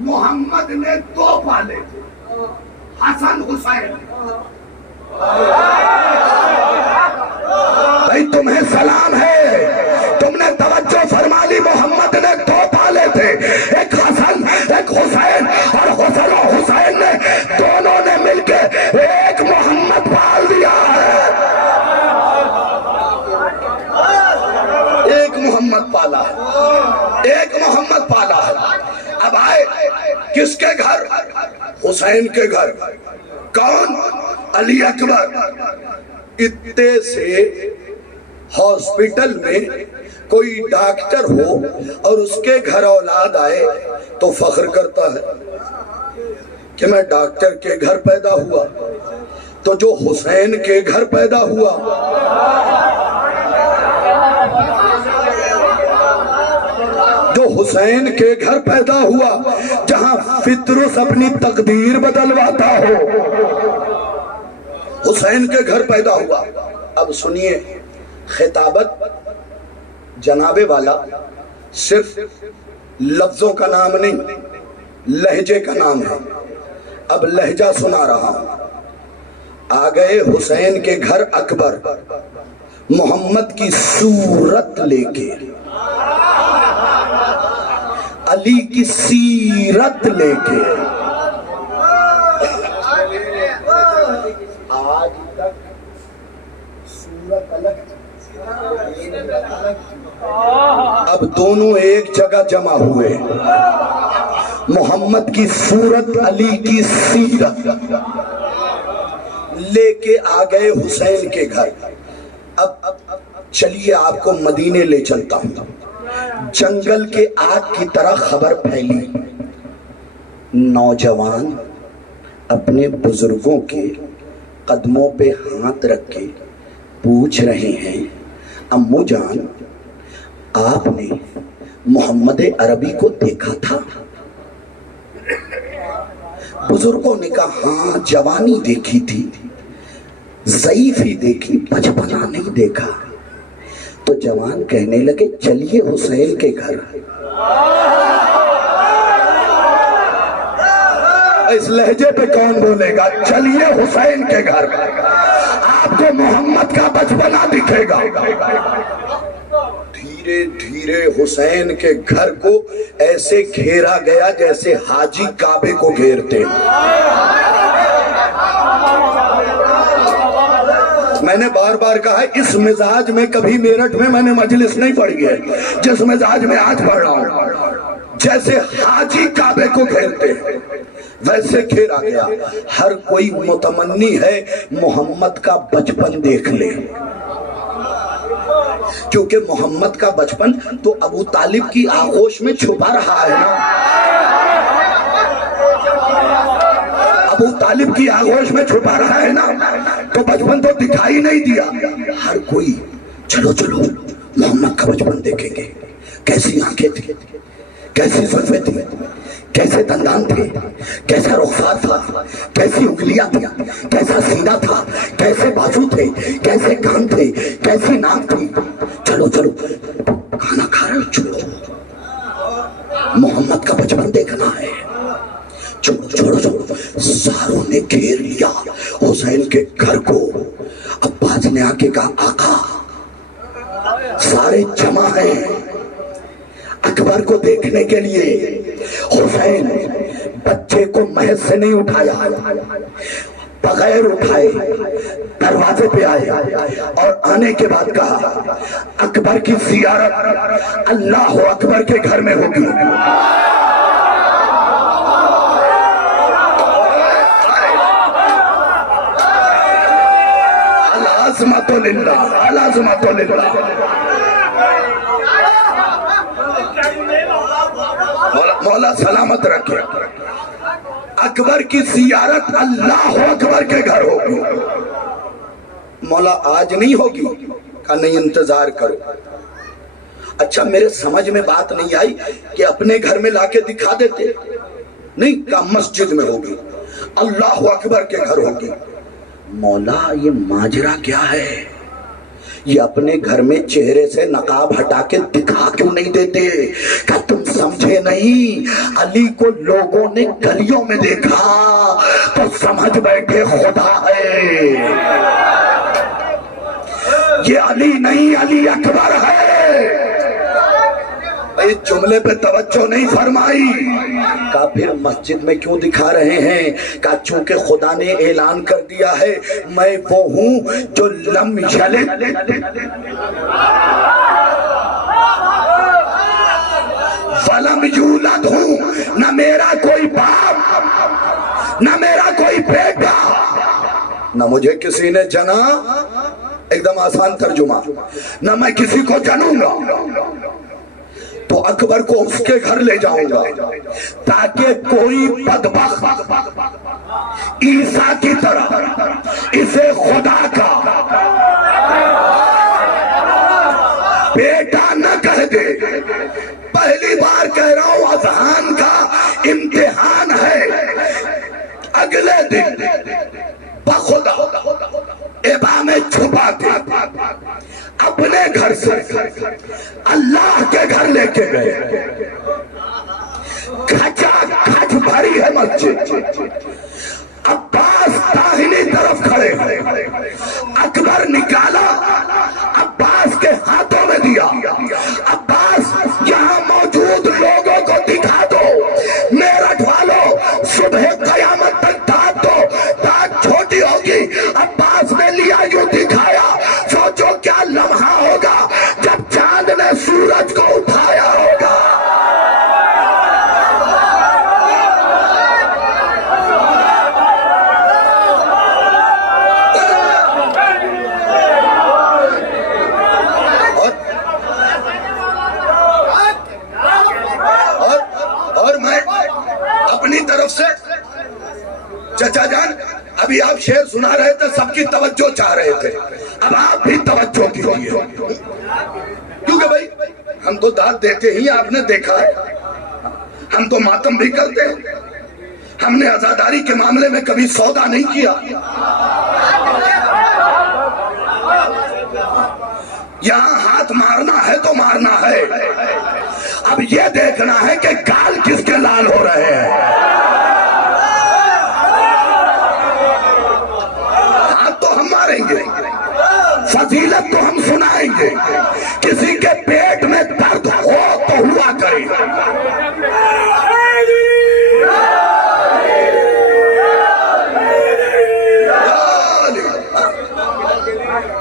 मोहम्मद ने 2 पाले थे, हसन हुसैन। भाई तुम्हें सलाम है, तुमने तवज्जो फरमा ली। मोहम्मद ने 2 पाले थे, एक हसन एक हुसैन। और हसन और हुसैन ने दोनों ने मिलके एक मोहम्मद पाल दिया है। एक मोहम्मद पाला है, एक मोहम्मद पाला है। अब आए किसके घर, हुसैन के घर। कौन, अली अकबर। इतने से हॉस्पिटल में कोई डॉक्टर हो और उसके घर औलाद आए तो फख्र करता है कि मैं डॉक्टर के घर पैदा हुआ। तो जो हुसैन के घर पैदा हुआ, जो हुसैन के घर पैदा हुआ, जहां फितरुस अपनी तकदीर बदलवाता हो, हुसैन के घर पैदा हुआ। अब सुनिए, खिताबत जनाबे वाला सिर्फ लफ्जों का नाम नहीं, लहजे का नाम है। अब लहजा सुना रहा हूं। आ गए हुसैन के घर अकबर, मोहम्मद की सूरत लेके, अली की सीरत लेके। आज तक सूरत अलग, अब दोनों एक जगह जमा हुए। मोहम्मद की सूरत, अली की सीरत लेके आ गए हुसैन के घर। अब चलिए आपको मदीने ले चलता हूं। जंगल के आग की तरह खबर फैली, नौजवान अपने बुजुर्गों के कदमों पे हाथ रख के पूछ रहे हैं, अम्मू जान आपने मोहम्मद अरबी को देखा था? बुजुर्गों ने कहा हाँ, जवानी देखी थी, ज़ईफ ही देखी, बचपना नहीं देखा। तो जवान कहने लगे चलिए हुसैन के घर। इस लहजे पे कौन बोलेगा? चलिए हुसैन के घर, आपको मोहम्मद का बचपना दिखेगा। धीरे धीरे हुसैन के घर को ऐसे घेरा गया जैसे हाजी काबे को घेरते हैं। मैंने बार बार कहा इस मिजाज में कभी मेरठ में मैंने मजलिस नहीं पढ़ी है जिस मिजाज में आज पढ़ रहा हूं। जैसे हाजी काबे को घेरते हैं वैसे घेरा गया। हर कोई मुतमन्नी है मोहम्मद का बचपन देख ले, क्योंकि मोहम्मद का बचपन तो अबू तालिब की आगोश में छुपा रहा है ना। अबू तालिब की आगोश में छुपा रहा है ना, तो बचपन तो दिखाई नहीं दिया। हर कोई चलो चलो मोहम्मद का बचपन देखेंगे। कैसी आंखें थी, कैसी जुल्फें थी, कैसे दंदान थे, कैसा रुखसार था, कैसी उंगलियां थी, कैसा सीना था, कैसे बाजू थे, कैसे कान थे, कैसी नाक थी। चलो चलो खाना खा रहे हो, चलो मोहम्मद का बचपन देखना है। छोड़ो छोड़ो छोड़ो, सारों ने घेर लिया हुसैन के घर को। अब्बास ने आके कहा आका सारे जमा हैं अकबर को देखने के लिए। हुसैन बच्चे को महल से नहीं उठाया, बगैर उठाए दरवाजे पे आए और आने के बाद कहा अकबर की जियारत अल्लाह अकबर के घर में होगी। मौला सलामत रखे। अकबर की जियारत अल्लाह अकबर के घर होगी। मौला आज नहीं होगी? का नहीं, इंतजार करो। अच्छा मेरे समझ में बात नहीं आई कि अपने घर में लाके दिखा देते। नहीं, का मस्जिद में होगी, अल्लाह अकबर के घर होगी। मौला ये माजरा क्या है? ये अपने घर में चेहरे से नकाब हटा के दिखा क्यों नहीं देते? क्या तुम समझे नहीं? अली को लोगों ने गलियों में देखा तो समझ बैठे खुदा है। ये अली नहीं, अली अकबर है। इस जुमले पे तवज्जो नहीं फरमाई। का फिर मस्जिद में क्यों दिखा रहे हैं? का चूंकि खुदा ने ऐलान कर दिया है मैं वो हूं जो लम यलिद वलम यूलद हूं, न मेरा कोई बाप न मेरा कोई बेटा, न मुझे किसी ने जना। एकदम आसान तर्जुमा, न मैं किसी को जनूंगा। तो अकबर को उसके घर ले जाऊंगा ताकि कोई बदबख्त ईसा की तरह इसे खुदा का बेटा न कह दे। पहली बार कह रहा हूं अज़हान का इम्तिहान है। अगले दिन बखुदा एबा में छुपा के अपने घर से अल्लाह के घर लेके गए। खचा खच भरी है मस्जिद। अब्बास दाहिनी तरफ खड़े हैं। अकबर निकाला, अब्बास के हाथों में दिया। अब्बास यहाँ मौजूद लोगों को दिखा दो, मेरठ वालों सुबह कयामत तक दाद दो, दाद छोटी होगी। अब्बास ने लिया, यूं दिखाया। सोचो क्या लम्हा होगा जब चांद ने सूरज को उठाया होगा। और मैं अपनी तरफ चचा जान, अभी आप शेर सुना रहे थे, सबकी तवज्जो चाह रहे थे, अब आप भी तवज्जो कीजिए, क्योंकि भाई हम तो दाद देते ही, आपने देखा है, हम तो मातम भी करते हैं, हमने आजादारी के मामले में कभी सौदा नहीं किया। यहाँ हाथ मारना है तो मारना है, अब ये देखना है कि गाल किसके लाल हो रहे हैं। हाथ तो हम मारेंगे, फजीलत तो हम सुनाएंगे, किसी के पेट में दर्द हो तो हुआ करे।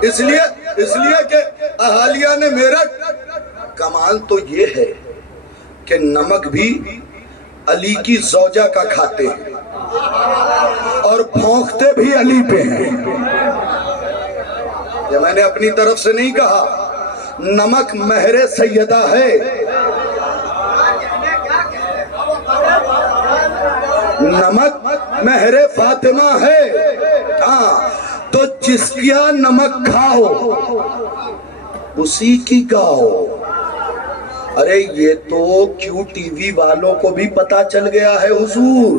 इसलिए कि अहालिया ने मेरठ, कमाल तो ये है कि नमक भी अली की जौजा का खाते हैं और भौंकते भी अली पे हैं। ये मैंने अपनी तरफ से नहीं कहा, नमक महरे सैयदा है, नमक महरे फातिमा है। हाँ, तो जिसका नमक खाओ उसी की गाओ। अरे ये तो क्यों टीवी वालों को भी पता चल गया है हुजूर,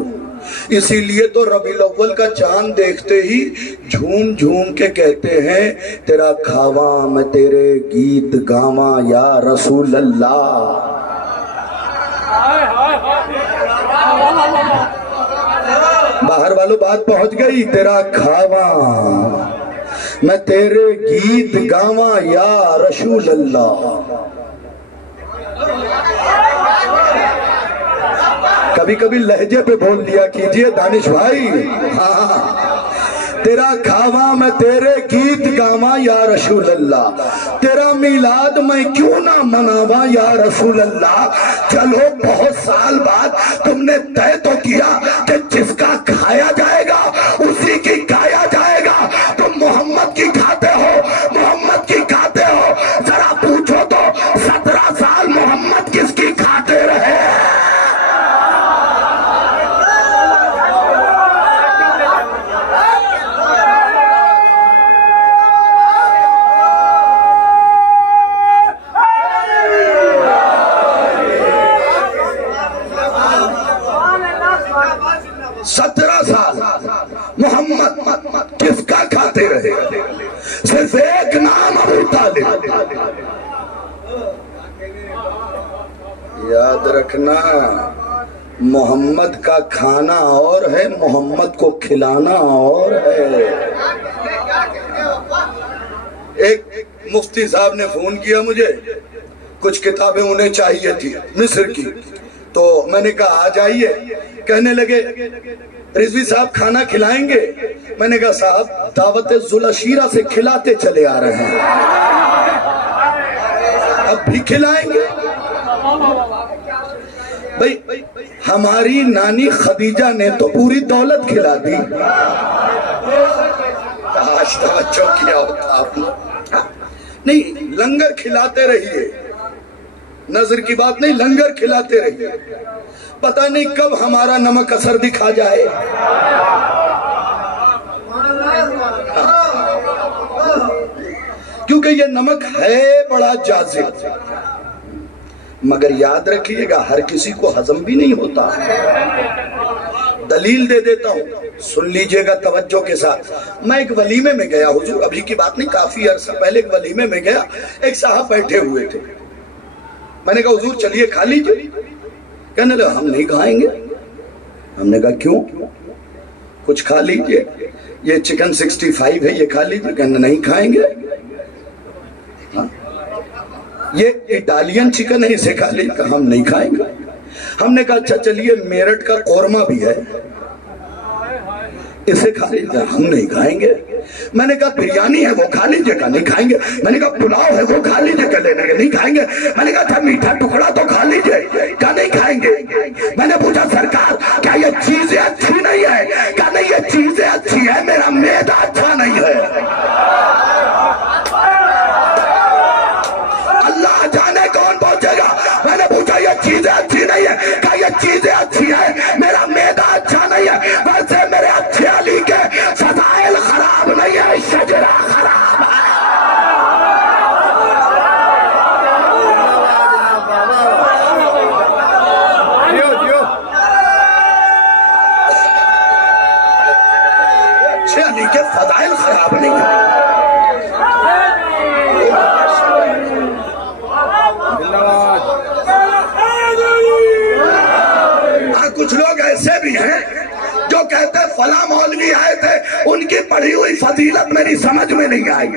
इसीलिए तो रबीउल अव्वल का चांद देखते ही झूम झूम के कहते हैं, तेरा खावा मैं तेरे गीत गावा या रसूल अल्लाह। बाहर वालों बात पहुंच गई, तेरा खावा मैं तेरे गीत गावा या रसूल अल्लाह। कभी कभी लहजे पे बोल लिया कीजिए दानिश भाई। हाँ, तेरा खावा मैं तेरे गीत गावा या रसूल अल्लाह, तेरा मिलाद मैं क्यों ना मनावा या रसूल अल्लाह। चलो बहुत साल बाद तुमने तय तो किया कि जिसका खाया जाएगा उसी की गाया जाएगा, तुम मोहम्मद की खाते हो, मोहम्मद की खाते हो। जरा पूछो तो 17 साल मोहम्मद किसकी खाते रहे। मोहम्मद किसका खाते रहे, सिर्फ एक नाम अबू तालिब। याद रखना, मोहम्मद का खाना और है, मोहम्मद को खिलाना और है। एक मुफ्ती साहब ने फोन किया मुझे, कुछ किताबें उन्हें चाहिए थी मिस्र की, तो मैंने कहा आ जाइए। कहने लगे रिजवी साहब खाना खिलाएंगे। मैंने कहा साहब दावत जुलशीरा से खिलाते चले आ रहे हैं, अब भी खिलाएंगे। भाई हमारी नानी खदीजा ने तो पूरी दौलत खिला दी। आज तवज्जो किया होता आपने। नहीं, लंगर खिलाते रहिए, नजर की बात नहीं, लंगर खिलाते रहिए। पता नहीं कब हमारा नमक असर दिखा जाए। क्योंकि ये नमक है बड़ा जाजिब, मगर याद रखिएगा हर किसी को हजम भी नहीं होता। दलील दे देता हूँ, सुन लीजिएगा तवज्जो के साथ। मैं एक वलीमे में गया हुजूर, अभी की बात नहीं, काफी अरसा पहले एक वलीमे में गया। एक साहब बैठे हुए थे, मैंने कहा हुजूर चलिए खा लीजिए। कहने लगा हम नहीं खाएंगे। हमने कहा क्यों? कुछ खा लीजिए, ये चिकन 65 है, ये खा लीजिए। कहने नहीं खाएंगे। हाँ? ये इटालियन चिकन है, इसे खा लीजिए। हम नहीं खाएंगे। हमने कहा अच्छा चलिए मेरठ का कौरमा भी है, इसे खा लीजिए। हम नहीं खाएंगे। मैंने कहा बिरयानी है वो खा लीजिए। का नहीं खाएंगे। मैंने कहा पुलाव है वो खा लीजिए। का लेने के नहीं खाएंगे। मैंने कहा था मीठा टुकड़ा तो खा लीजिए। का नहीं खाएंगे। मैंने पूछा सरकार क्या ये चीजें अच्छी नहीं है? क्या नहीं, ये चीजें अच्छी है, मेरा मैदा अच्छा नहीं है। अल्लाह जाने कौन पहुंचेगा। मैंने पूछा ये चीजें अच्छी नहीं है? क्या ये चीजें अच्छी है, मेरा मैदा अच्छा नहीं है। वैसे मेरे अच्छा मसाइल खराब नहीं है। कुछ लोग ऐसे भी हैं जो कहते हैं फला मौलवी आए थे, उनकी पढ़ी हुई फजीलत मेरी समझ में नहीं आई।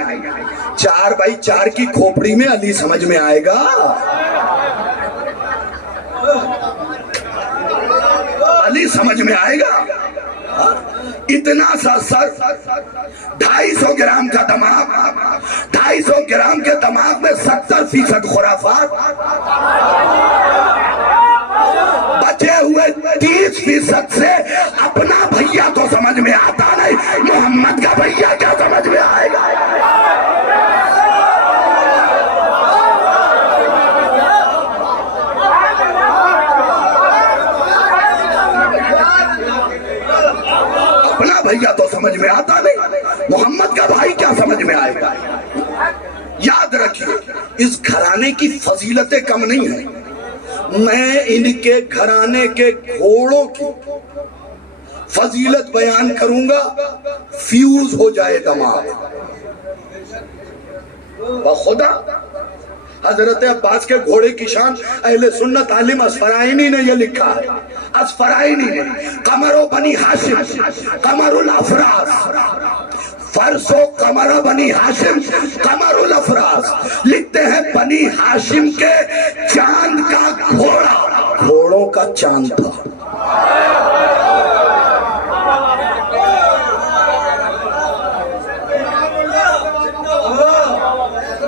4x4 की खोपड़ी में अली समझ में आएगा? अली समझ में आएगा? इतना सा सर, 250 ग्राम का दिमाग, 250 ग्राम के दिमाग में 70% खुराफात, बचे हुए 30% से अपना भैया तो समझ में आता नहीं, मोहम्मद का भैया क्या समझ में आएगा? अपना भैया तो समझ में आता नहीं, मोहम्मद का भाई क्या समझ में आएगा? याद रखिए, इस घराने की फजीलतें कम नहीं है। मैं इनके घराने के घोड़ों की फजीलत बयान करूंगा, फ्यूज हो जाए दिमाग। खुदा हजरत अब्बास के घोड़े की शान अहले सुन्नत आलिम अस्फराइनी ने यह लिखा है। अस्फराइनी ने कमरो बनी हाशिम कमरुल अफरास, फरसो कमर बनी हाशिम कमरुल अफरास, लिखते हैं बनी हाशिम के चांद का घोड़ा घोड़ों का चांद था।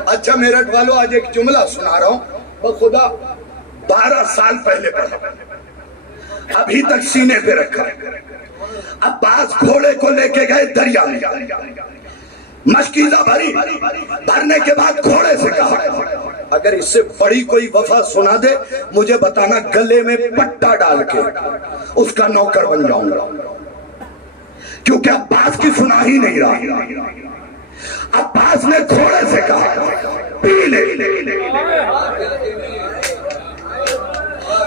अच्छा मेरठ वालों, आज एक जुमला सुना रहा हूं, खुदा 12 साल पहले पढ़ा, अभी तक सीने पे रखा। अब्बास घोड़े को लेके गए दरिया में, मशकीजा भरी, भरने के बाद घोड़े से कहा अगर इससे बड़ी कोई वफा सुना दे मुझे बताना, गले में पट्टा डाल के उसका नौकर बन जाऊंगा, क्योंकि अब्बास की सुना ही नहीं रहा। अब्बास ने घोड़े से कहा पी ले,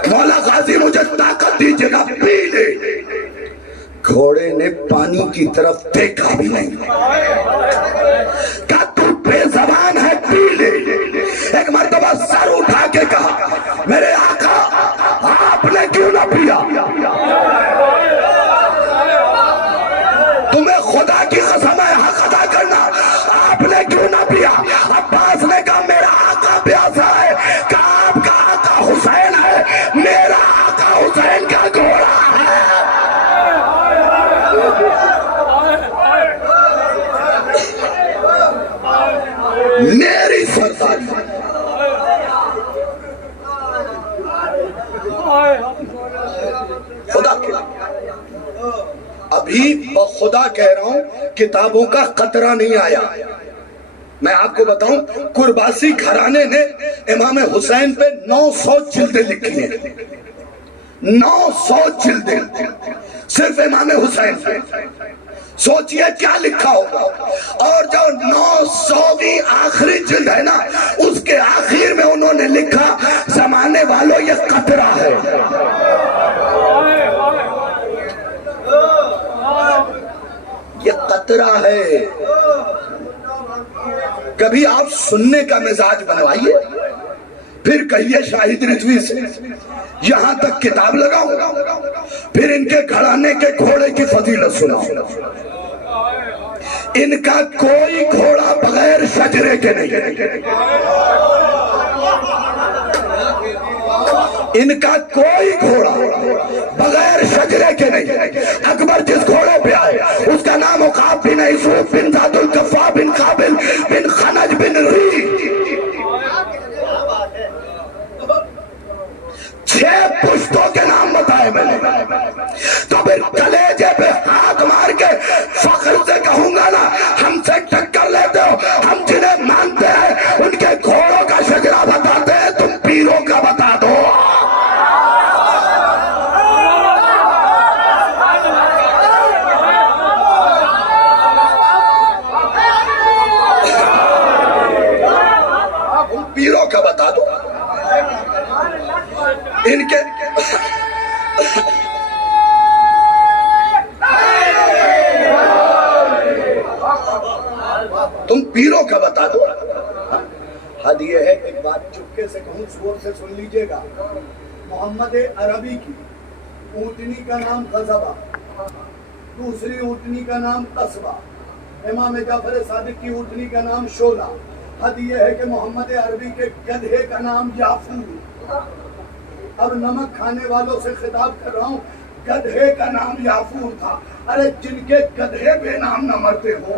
मौला गाजी मुझे ताकत दीजिएगा, पी ले। घोड़े ने पानी की तरफ देखा भी नहीं, क्या तू बेज़बान है, पी ले। एक मर्तबा सर उठा के कहा मेरे आका आपने क्यों ना पिया? तुम्हें खुदा की कसम है हक अदा करना, आपने क्यों ना पिया? अब्बास ने कहा मेरा आका प्यासा है, कहा आपका आका हुसैन है, मेरा आका हुसैन का घोड़ा है। मेरी सरदारी खुदा के अभी बखुदा कह रहा हूं, किताबों का कतरा नहीं आया। मैं आपको बताऊं, कुरबासी घराने ने इमाम हुसैन पे 900 जिल्दें लिखी हैं, 900 जिल्दें सिर्फ इमाम हुसैन पे। सोचिए क्या लिखा होगा। और जो 900वीं आखिरी जिल्द है ना, उसके आखिर में उन्होंने लिखा जमाने वालों ये कतरा है। ये कतरा है। कभी आप सुनने का मिजाज बनवाइए, फिर कहिए शाहिद रिजवी से यहां तक किताब लगाओ, फिर इनके घराने के घोड़े की फजीलत सुनाओ। इनका कोई घोड़ा बगैर शजरे के नहीं, इनका कोई घोड़ा बगैर शजरे के नहीं। अकबर जिस घोड़े पे आए उसका नाम उकाब बिन यूसुफ बिन जादुल कफ़ा बिन काबिल बिन खनज बिन री। 6 पुश्तों के नाम बताए मैंने। तो फिर कलेजे पे हाथ मार के फख्र से कहूंगा ना, हमसे टक्कर लेते हो। हम जिन्हें मानते हैं उनके घोड़ों का शजरा बताते हैं, तुम पीरों का बता दो। पीरों का बता दो। इनके हद ये है, एक बात चुपके से कहूँ, जोर से सुन लीजिएगा। मोहम्मद अरबी की ऊँटनी का नाम ग़ज़बा, दूसरी ऊँटनी का नाम कस्बा, इमाम जाफर सादिक की ऊँटनी का नाम शोला। हद ये है कि मोहम्मद अरबी के गधे का नाम याफूर। अब नमक खाने वालों से खिताब कर रहा हूँ, गधे का नाम याफूर था। अरे जिनके गधे बेनाम न मरते हो,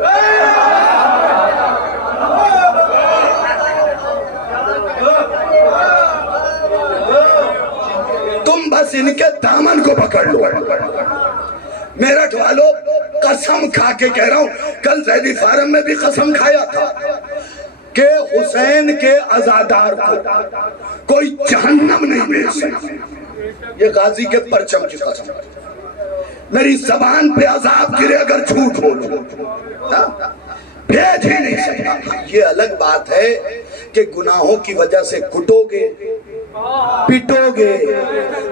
तुम बस इनके दामन को पकड़ लो। मेरठ वालों, कसम खा के कह रहा हूं, कल जैदी फार्म में भी कसम खाया था कि हुसैन के अजादार को कोई जहन्नम नहीं भेज सकता। ये गाजी के परचम की कसम। मेरी जबान पे अजाब गिरे अगर झूठ बोलो, भेज ही नहीं सकता। ये अलग बात है कि गुनाहों की वजह से कुटोगे, पिटोगे,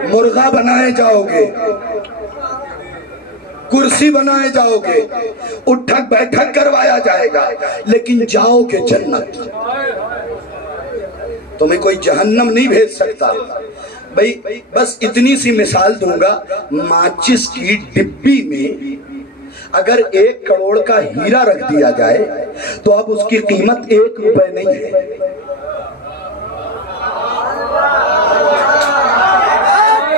मुर्गा बनाए जाओगे, कुर्सी बनाए जाओगे, उठक बैठक करवाया जाएगा, लेकिन जाओगे जन्नत। तुम्हें कोई जहन्नम नहीं भेज सकता। भाई बस इतनी सी मिसाल दूंगा, माचिस की डिब्बी में अगर 1 करोड़ का हीरा रख दिया जाए तो अब उसकी कीमत 1 रुपए नहीं है।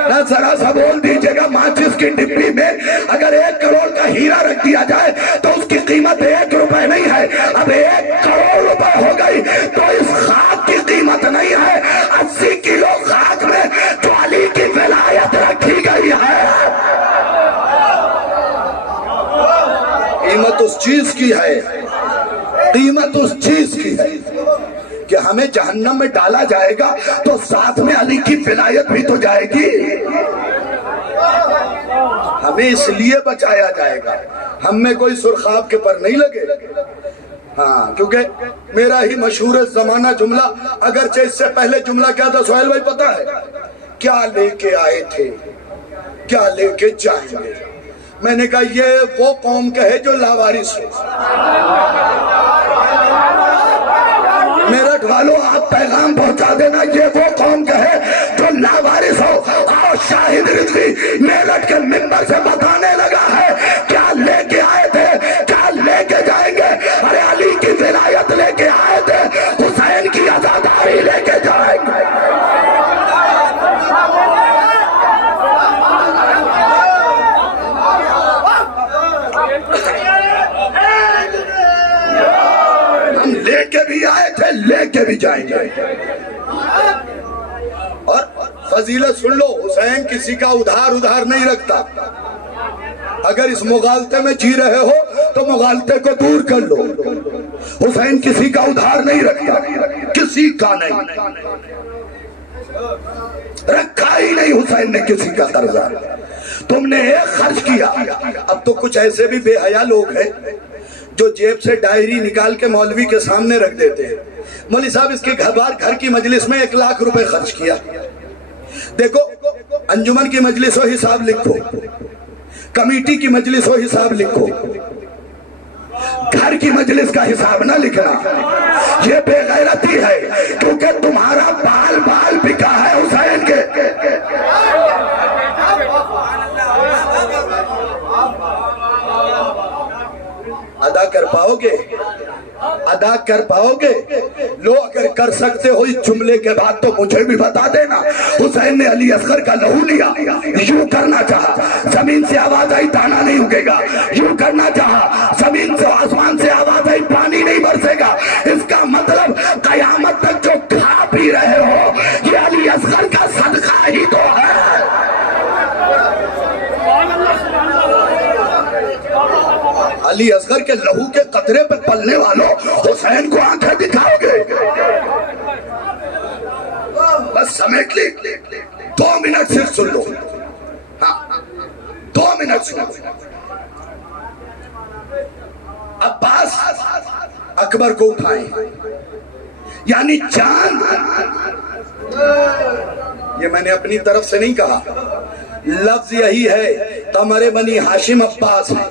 ना जरा सा बोल दीजिएगा, माचिस की डिब्बी में अगर 1 करोड़ का हीरा रख दिया जाए तो उसकी कीमत 1 रुपए नहीं है। अब 1 करोड़ रुपए हो गई तो इस खाक की कीमत नहीं है। 80 किलो खाक में जो अली की विलायत रखी गई है, कीमत उस चीज की है, कीमत उस चीज की है कि हमें जहन्नम में डाला जाएगा तो साथ में अली की विलायत भी तो जाएगी। हमें इसलिए बचाया जाएगा, हम में कोई सुरखाब के पर नहीं लगे। हाँ, क्योंकि मेरा ही मशहूर जमाना जुमला, अगरचे इससे पहले जुमला क्या था सोहेल भाई पता है? क्या लेके आए थे, क्या लेके जाएंगे। मैंने कहा ये वो कौम कहे जो लावारिस हो। मेरठ वालों, आप पैगाम पहुंचा देना, ये वो कौम कहे जो लावारिस हो। आओ, शाहिद रिजवी मेरठ के मिंबर से बताने लगा है क्या लेके आए थे, क्या लेके जाएंगे। अरे अली की विलायत लेके आए थे, हुसैन की आजादारी लेके जाएंगे। हम लेके भी आए थे, लेके भी जाएंगे। और फजीलत सुन लो, हुसैन किसी का उधार नहीं रखता। अगर इस मुगालते में जी रहे हो तो मुगालते को दूर कर लो। हुसैन किसी का उधार नहीं रखता, किसी का नहीं रखा ही नहीं हुसैन ने किसी का कर्जा। तुमने एक खर्च किया। अब तो कुछ ऐसे भी बेहया लोग हैं जो जेब से डायरी निकाल के मौलवी के सामने रख देते हैं। मौलवी साहब इसके घर की मजलिस में 1 लाख रुपए खर्च किया। देखो, अंजुमन की मजलिस हो हिसाब लिखो, कमेटी की मजलिस हो हिसाब लिखो, घर की मजलिस का हिसाब ना लिखना। ये बेगैरती है, क्योंकि तुम्हारा बाल बाल बिका है हुसैन के। अदा कर पाओगे, अदा कर पाओगे? लो, अगर कर सकते हो इस जुमले के बाद तो मुझे भी बता देना। हुसैन ने अली असगर का लहू लिया, यूं करना चाहा, जमीन से आवाज आई दाना नहीं उगेगा। यूं करना चाहा, जमीन से आसमान से आवाज आई पानी नहीं बरसेगा। इसका मतलब कयामत तक जो खा पी रहे हो ये अली असगर का सदका ही तो है। अली असगर के लहू के कतरे पे पलने वालों, हुसैन को आंखें दिखाओगे? बस समेट ले, 2 मिनट सिर्फ सुन लो। हाँ, 2 मिनट सुनो। अब्बास अकबर को उठाए, यानी चांद। ये मैंने अपनी तरफ से नहीं कहा, लफ्ज यही है, कमरे बनी हाशिम अब्बास है।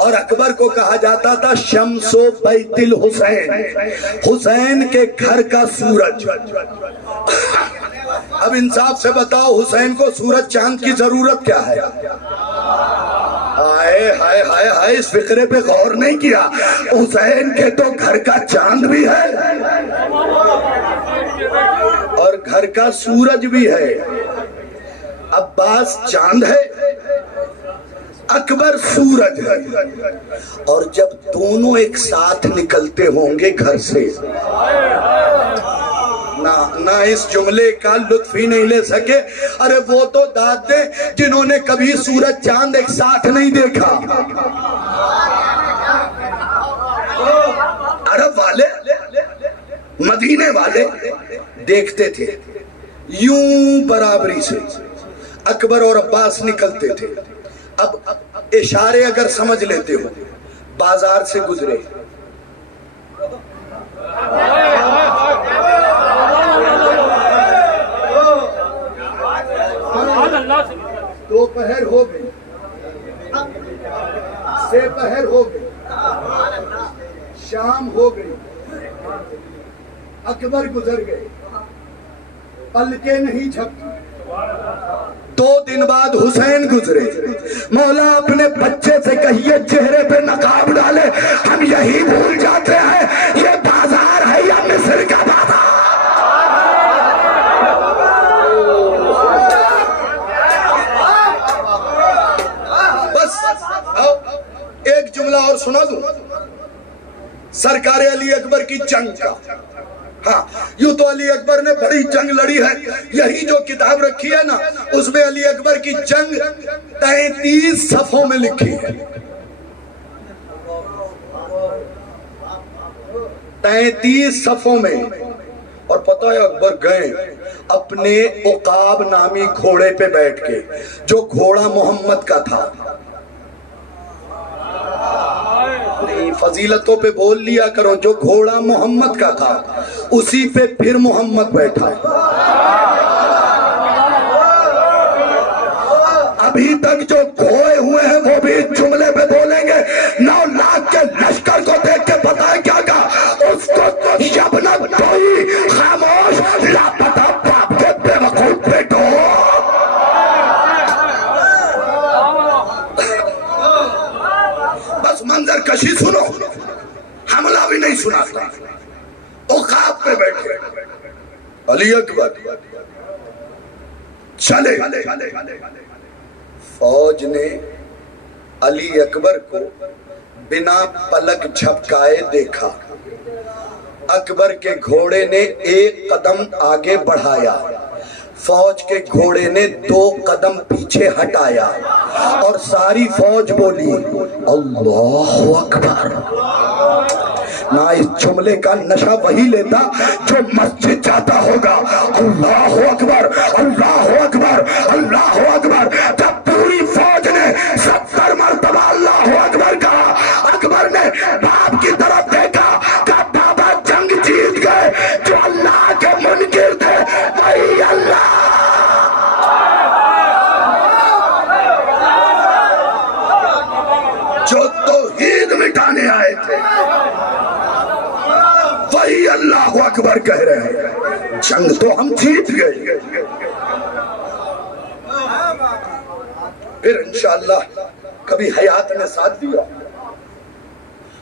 और अकबर को कहा जाता था शम्सो बैतिल हुसैन, हुसैन के घर का सूरज। अब इंसाफ से बताओ, हुसैन को सूरज चांद की जरूरत क्या है? हाय हाय हाय हाय, इस फिक्रे पे गौर नहीं किया। हुसैन के तो घर का चांद भी है और घर का सूरज भी है। अब्बास चांद है, अकबर सूरज है, और जब दोनों एक साथ निकलते होंगे घर से, ना इस जुमले का लुत्फ ही नहीं ले सके। अरे वो तो दादे जिन्होंने कभी सूरज चांद एक साथ नहीं देखा। अरब वाले, मदीने वाले देखते थे यूं बराबरी से अकबर और अब्बास निकलते थे। अब इशारे अगर समझ लेते हो, बाजार से गुजरे, दोपहर हो गई, सेपहर हो गई, शाम हो गई, अकबर गुजर गए, पलके नहीं झपकी। 2 दिन बाद हुसैन गुजरे। मौला अपने बच्चे से कहिए चेहरे पे नकाब डाले, हम यही भूल जाते हैं ये बाजार है या मिस्र का बाजार। एक जुमला और सुना दूं सरकार अली अकबर की जंग का। हाँ, यूं तो अली अकबर ने बड़ी जंग लड़ी है। यही जो किताब रखी है ना, उसमें अली अकबर की जंग 33 सफ़ों में लिखी है। 33 सफ़ों में। और पता है अकबर गए अपने उकाब नामी घोड़े पे बैठ के, जो घोड़ा मोहम्मद का था। नहीं, फजीलतों पे बोल लिया करो, जो घोड़ा मोहम्मद का था उसी पे फिर मोहम्मद बैठा। अभी तक जो खोए हुए हैं वो भी जुमले पे बोलेंगे। 9 लाख के लश्कर को देख के पता है क्या कहा? उसको शबनम कोई खामोश लापता बाप के बेवकूफ बेटो। बस मंजर कशी सुनो, हमला भी नहीं सुनाता। औकात पे बैठे अली अकबर चले। फौज ने अली अकबर को बिना पलक झपकाए देखा। अकबर के घोड़े ने 1 कदम आगे बढ़ाया, फौज के घोड़े ने 2 कदम पीछे हटाया, और सारी फौज बोली अल्लाहु अकबर। ना इस जुमले का नशा वही लेता जो मस्जिद जाता होगा। अल्लाहु अकबर, अल्लाहु अकबर, अल्लाहु अकबर। जब पूरी फौज ने 70 मरतबा अल्लाहु अकबर कहा, अकबर ने बाप की तरफ देखा, कहा बाबा जंग जीत गए। जो अल्लाह के मुनकिर थे वही अल्लाह। जो तौहीद मिटाने आए थे वही अल्लाहु अकबर कह रहे हैं। जंग तो हम जीत गए। फिर इंशाअल्लाह कभी हयात में साथ दिया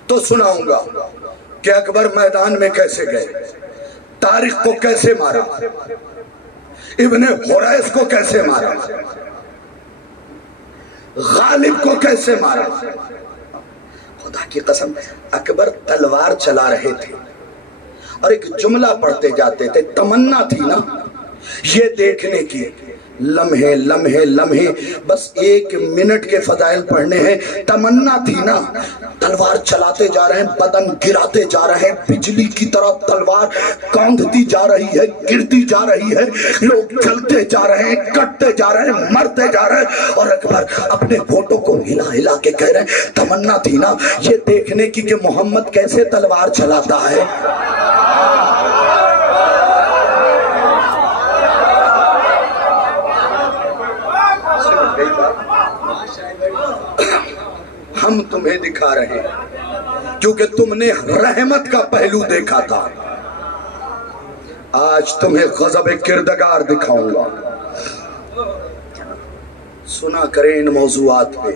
तो सुनाऊंगा कि अकबर मैदान में कैसे गए, तारिक को कैसे मारा, इब्ने हुरैस को कैसे मारा, गालिब को कैसे मारा। खुदा की कसम, अकबर तलवार चला रहे थे और एक जुमला पढ़ते जाते थे। तमन्ना थी ना ये देखने की, लम्हे लम्हे लम्हे, बस 1 मिनट के फजाइल पढ़ने हैं। तमन्ना थी ना, तलवार चलाते जा रहे हैं, बदन गिराते जा रहे हैं, बिजली की तरह तलवार कौंधती जा रही है, गिरती जा रही है, लोग चलते जा रहे हैं, कटते जा रहे हैं, मरते जा रहे हैं, और अकबर अपने फोटो को हिला हिला के कह रहे हैं तमन्ना थी ना ये देखने की कि मोहम्मद कैसे तलवार चलाता है। हम तुम्हें दिखा रहे हैं, क्योंकि तुमने रहमत का पहलू देखा था। आज तुम्हें गज़ब किरदगार दिखाऊंगा। सुना करें इन मौजूआत पे,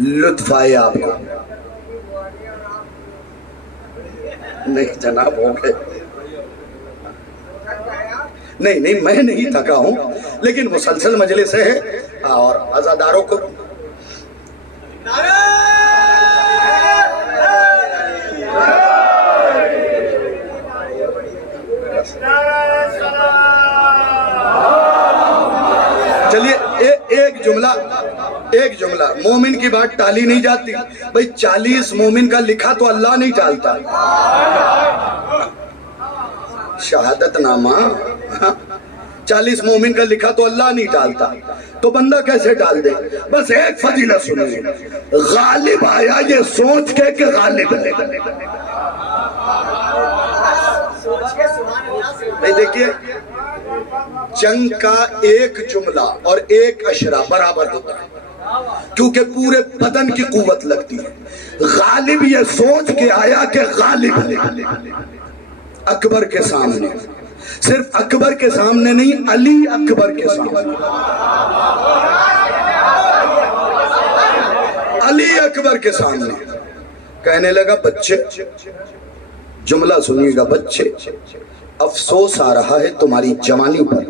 लुत्फ आए आपको। नहीं जनाब, हो गए। नहीं मैं नहीं थका हूं, लेकिन मुसलसल मजलिस है और आजादारों को चलिए एक जुमला मोमिन की बात टाली नहीं जाती भाई। 40 मोमिन का लिखा तो अल्लाह नहीं टालता। शहादत नामा 40 मोमिन का लिखा तो अल्लाह नहीं टालता, तो बंदा कैसे डाल दे। बस एक फजीलत सुनिए, गालिब आया ये सोच के कि गालिब है। भाई देखिए, जंग का एक जुमला और एक अशरा बराबर होता है, क्योंकि पूरे बदन की कुव्वत लगती है। गालिब ये सोच के आया कि गालिब अकबर के सामने, सिर्फ अकबर के सामने नहीं, अली अकबर के सामने, अली अकबर के सामने कहने लगा, बच्चे जुमला सुनिएगा, बच्चे अफसोस आ रहा है तुम्हारी जवानी पर,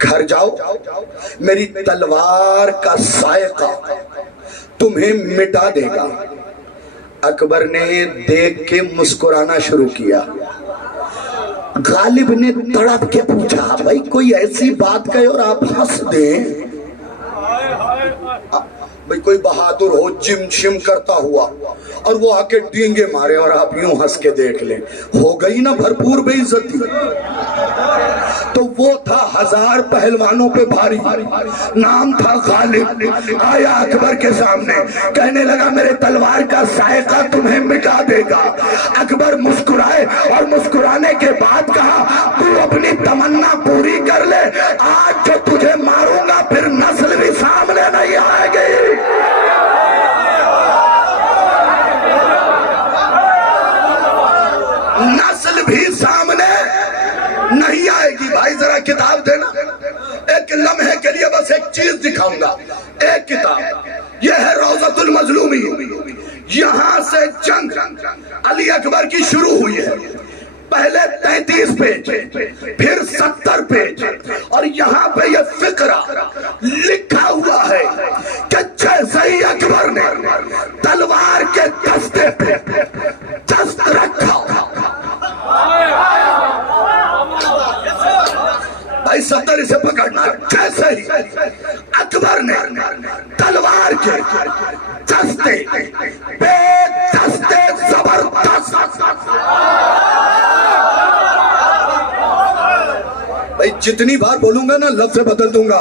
घर जाओ, मेरी तलवार का सायका तुम्हें मिटा देगा। अकबर ने देख के मुस्कुराना शुरू किया। गालिब ने तड़प के पूछा, भाई कोई ऐसी बात कहे और आप हंस दें। भाई कोई बहादुर हो जिम शिम करता हुआ और वो आके डींगे मारे और आप यूं हंस के देख लें, हो गई ना भरपूर बेइज्जती। तो वो था 1000 पहलवानों पे भारी, नाम था गालिब। आया अकबर के सामने, कहने लगा मेरे तलवार का सायका तुम्हें मिटा देगा। अकबर मुस्कुराए और मुस्कुराने के बाद कहा, तू अपनी तमन्ना पूरी कर ले, आज जो तुझे मारूंगा फिर नस्ल भी सामने नहीं आएगी। नस्ल भी सामने नहीं आएगी। भाई जरा किताब देना, एक लम्हे के लिए बस एक चीज दिखाऊंगा। एक किताब, यह है रौज़तुल मज़लूमी। यहां से जंग अली अकबर की शुरू हुई है। पहले 33 पेज, फिर 70 पेज, और यहाँ पे ये फिक्रा लिखा हुआ है कि जैसे ही अकबर ने तलवार के दस्ते पे दस्त रखा, भाई 70 इसे पकड़ना, जैसे ही अकबर ने तलवार के दस्ते पे दस्ते जबरदस्त, भाई जितनी बार बोलूंगा ना लफ्ज़ बदल दूंगा।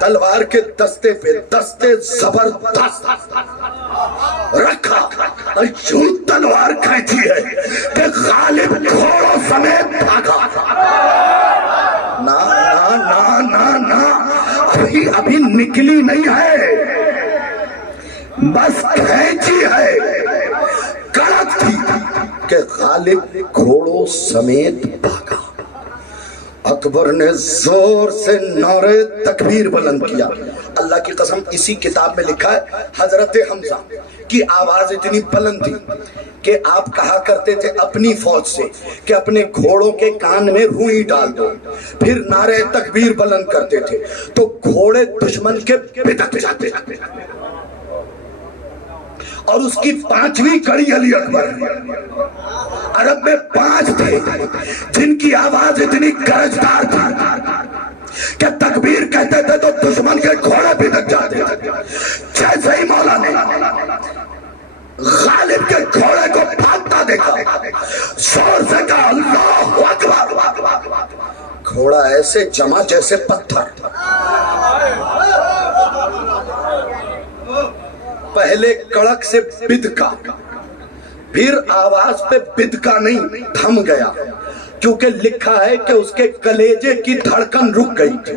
तलवार के दस्ते पे दस्ते जबरदस्त रखा और यूं तलवार खींची है कि गालिब घोड़ों समेत भागा। ना ना ना ना ना, अभी निकली नहीं है, बस खींची है। गलत थी कि गालिब घोड़ों समेत भागा। अकबर ने जोर से नारे तकबीर बुलंद किया। अल्लाह की कसम, इसी किताब में लिखा है हजरत हमजा की आवाज इतनी बुलंद थी कि आप कहा करते थे अपनी फौज से कि अपने घोड़ों के कान में रुई डाल दो, फिर नारे तकबीर बुलंद करते थे तो घोड़े दुश्मन के पिटक जाते थे। और उसकी 5वीं कड़ी अली अकबर। अरब में 5 थे जिनकी आवाज इतनी गरजदार थी कि तकबीर कहते थे तो दुश्मन के घोड़े पिटक जाते थे। जैसे ही मौला ने गालिब के घोड़े को भागता देखा, जोर से कहा अल्लाहु अकबर। घोड़ा ऐसे जमा जैसे पत्थर। पहले कड़क से बिदका, फिर आवाज पे बिदका नहीं, थम गया, क्योंकि लिखा है कि उसके कलेजे की धड़कन रुक गई थी।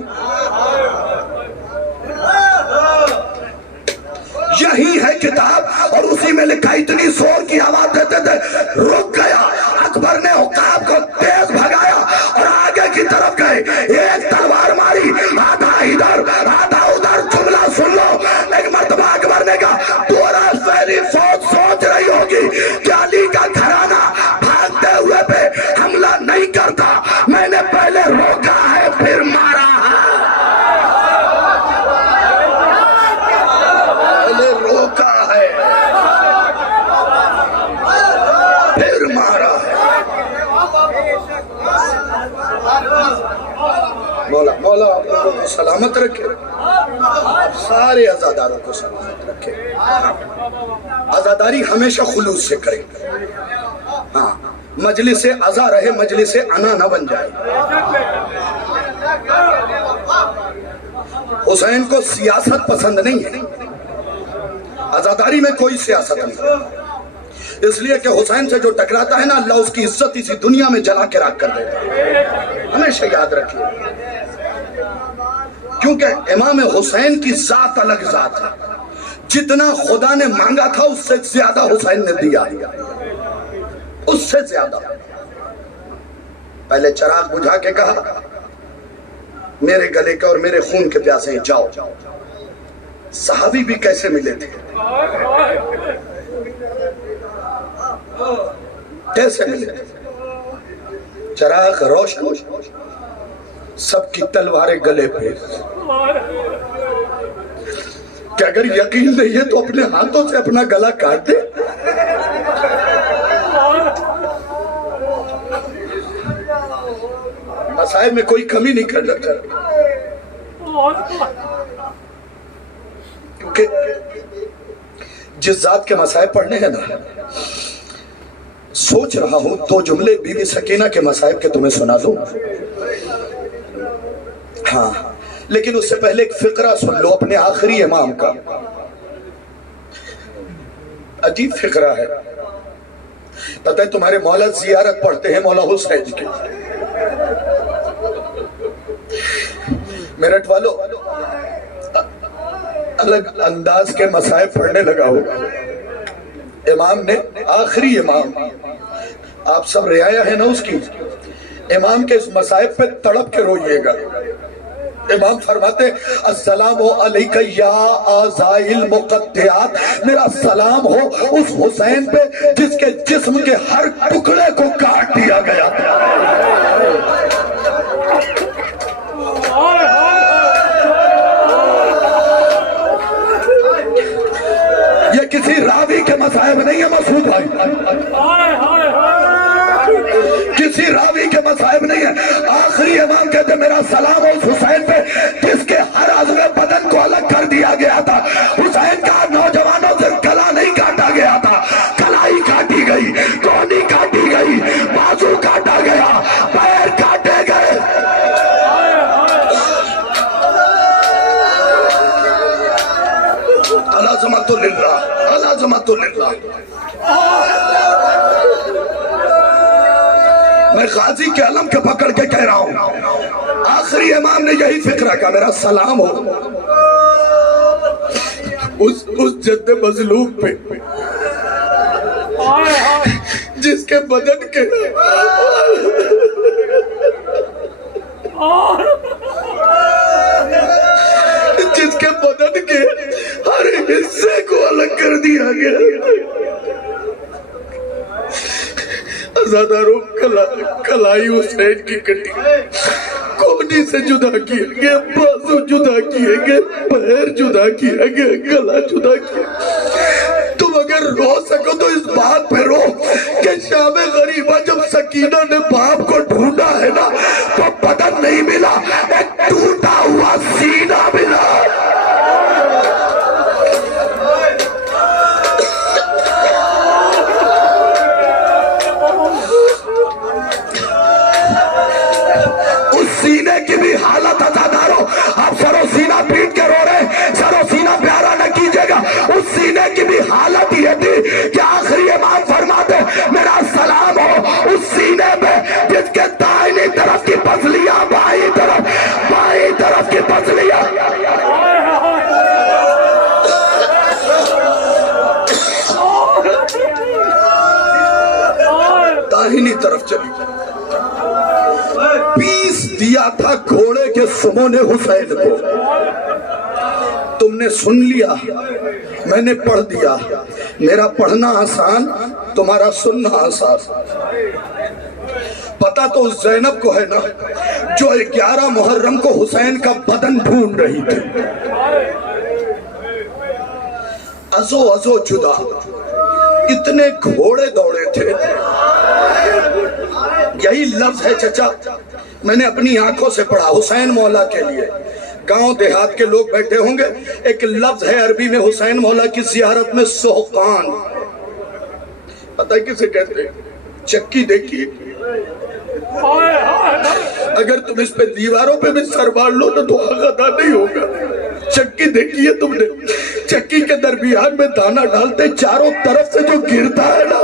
यही है किताब। और उसी में लिखा, इतनी जोर की आवाज देते थे रुक गया। अकबर ने हुक्काम को तेज भगाया और आगे की तरफ गए। एक तलवार मारी, आधा इधर आधा उधर। जुमला सुन लो। एक मर्तबा अकबर ने कहा, पूरा फैली फौज सोच रही होगी कि अली का घराना भागते हुए पे हमला नहीं करता, मैंने पहले रोका है फिर मारा है। पहले रोका है फिर मारा है। मौला मौला आप लोगों को सलामत रखे, सारे आजादारों को सलामत रखे। आजादारी हमेशा खुलूस से करें। हाँ, मजलिस से अजा रहे, मजलिस से अना न बन जाए। हुसैन को सियासत पसंद नहीं है, आजादारी में कोई सियासत नहीं। इसलिए कि हुसैन से जो टकराता है ना, अल्लाह उसकी इज्जत इसी दुनिया में जला के राख कर देता है। हमेशा याद रखिए, क्योंकि इमाम हुसैन की जात अलग जात है। जितना खुदा ने मांगा था उससे ज्यादा हुसैन ने दिया, उससे ज्यादा। पहले चिराग बुझा के कहा, मेरे गले के और मेरे खून के प्यासे जाओ। सहाबी भी कैसे मिले थे, कैसे मिले थे? चिराग रोशन, सबकी तलवारें गले पे। क्या अगर यकीन नहीं है तो अपने हाथों से अपना गला काट दे। मसाइब में कोई कमी नहीं करना चाहिए, क्योंकि जिस जात के मसाइब पढ़ने हैं ना, सोच रहा हूं दो जुमले बीबी सकीना के मसाइब के तुम्हें सुना दूं। हाँ, लेकिन उससे पहले एक फिक्रा सुन लो अपने आखिरी इमाम का। अजीब फिक्रा है। पता है तुम्हारे मौला जियारत पढ़ते हैं मौला हुसैन की। मेरठ वालों, अलग अंदाज के मसाइब पढ़ने लगा होगा। इमाम ने, आखिरी इमाम, आप सब रियाया है ना उसकी, इमाम के इस मसाइब पे तड़प के रोइएगा। इमाम फरमाते, अस्सलामु अलैका या आज़ाइल मुक़द्दियात, मेरा सलाम हो उस हुसैन पे जिसके जिस्म के हर टुकड़े को काट दिया गया। ये किसी रावी के मसाइब नहीं है मसूद भाई, किसी रावी के मसाइब नहीं है। आखिरी इमाम कहते, मेरा सलाम उस हुसैन पे जिसके हर अज़्मे बदन को अलग कर दिया गया था। हुसैन का नौजवानों से गला नहीं काटा गया था, कलाई काटी गई, कोहनी काटी गई, बाजू काटा गया, पैर काटे गए। अलाज़मतुल्लिल्लाह, अलाज़मतुल्लिल्लाह। मैं गाजी के अलम के पकड़ के कह रहा हूं, आखिरी इमाम ने यही फिक्रा का, मेरा सलाम हो उस जद्दे मजलूम पे जिसके बदन के हर हिस्से को अलग कर दिया गया। आजादारों, कलाई हुसैन की कटी, कोहनी से जुदा किए गए, बाजू जुदा किए गए, पैर जुदा किए गए, गला जुदा किया। तुम अगर रो सको तो इस बात पे रो कि शामे गरीबा जब सकीना ने बाप को ढूंढा है ना, तो बदन नहीं मिला, एक टूटा हुआ सीना मिला। सीने की भी हालत अजादारों, आप सरो सीना पीट के रो रहे, सरो सीना प्यारा न कीजिएगा। उस सीने की भी हालत ये थी कि आखिरी इमाम फरमाते, मेरा सलाम हो उस सीने में जिसके दाहिनी तरफ की पसलियां बाई तरफ की पसलियां पीस दिया था घोड़े के सुमो ने हुसैन को। तुमने सुन लिया, मैंने पढ़ दिया। मेरा पढ़ना आसान, तुम्हारा सुनना आसान। पता तो उस जैनब को है ना जो 11 मुहर्रम को हुसैन का बदन ढूंढ रही थी। अजो अजो जुदा, इतने घोड़े दौड़े थे। यही लफ्ज है चचा, मैंने अपनी आंखों से पढ़ा हुसैन मौला के लिए। गांव देहात के लोग बैठे होंगे, एक लफ्ज है अरबी में हुसैन मौला की जियारत में, सोहकान। पता है किसे कहते हैं? चक्की देखिए, अगर तुम इस पे दीवारों पे भी सर मार लो तो दुआ अदा नहीं होगा। चक्की देखिए तुमने, चक्की के दरमियान में दाना डालते, चारों तरफ से जो गिरता है ना,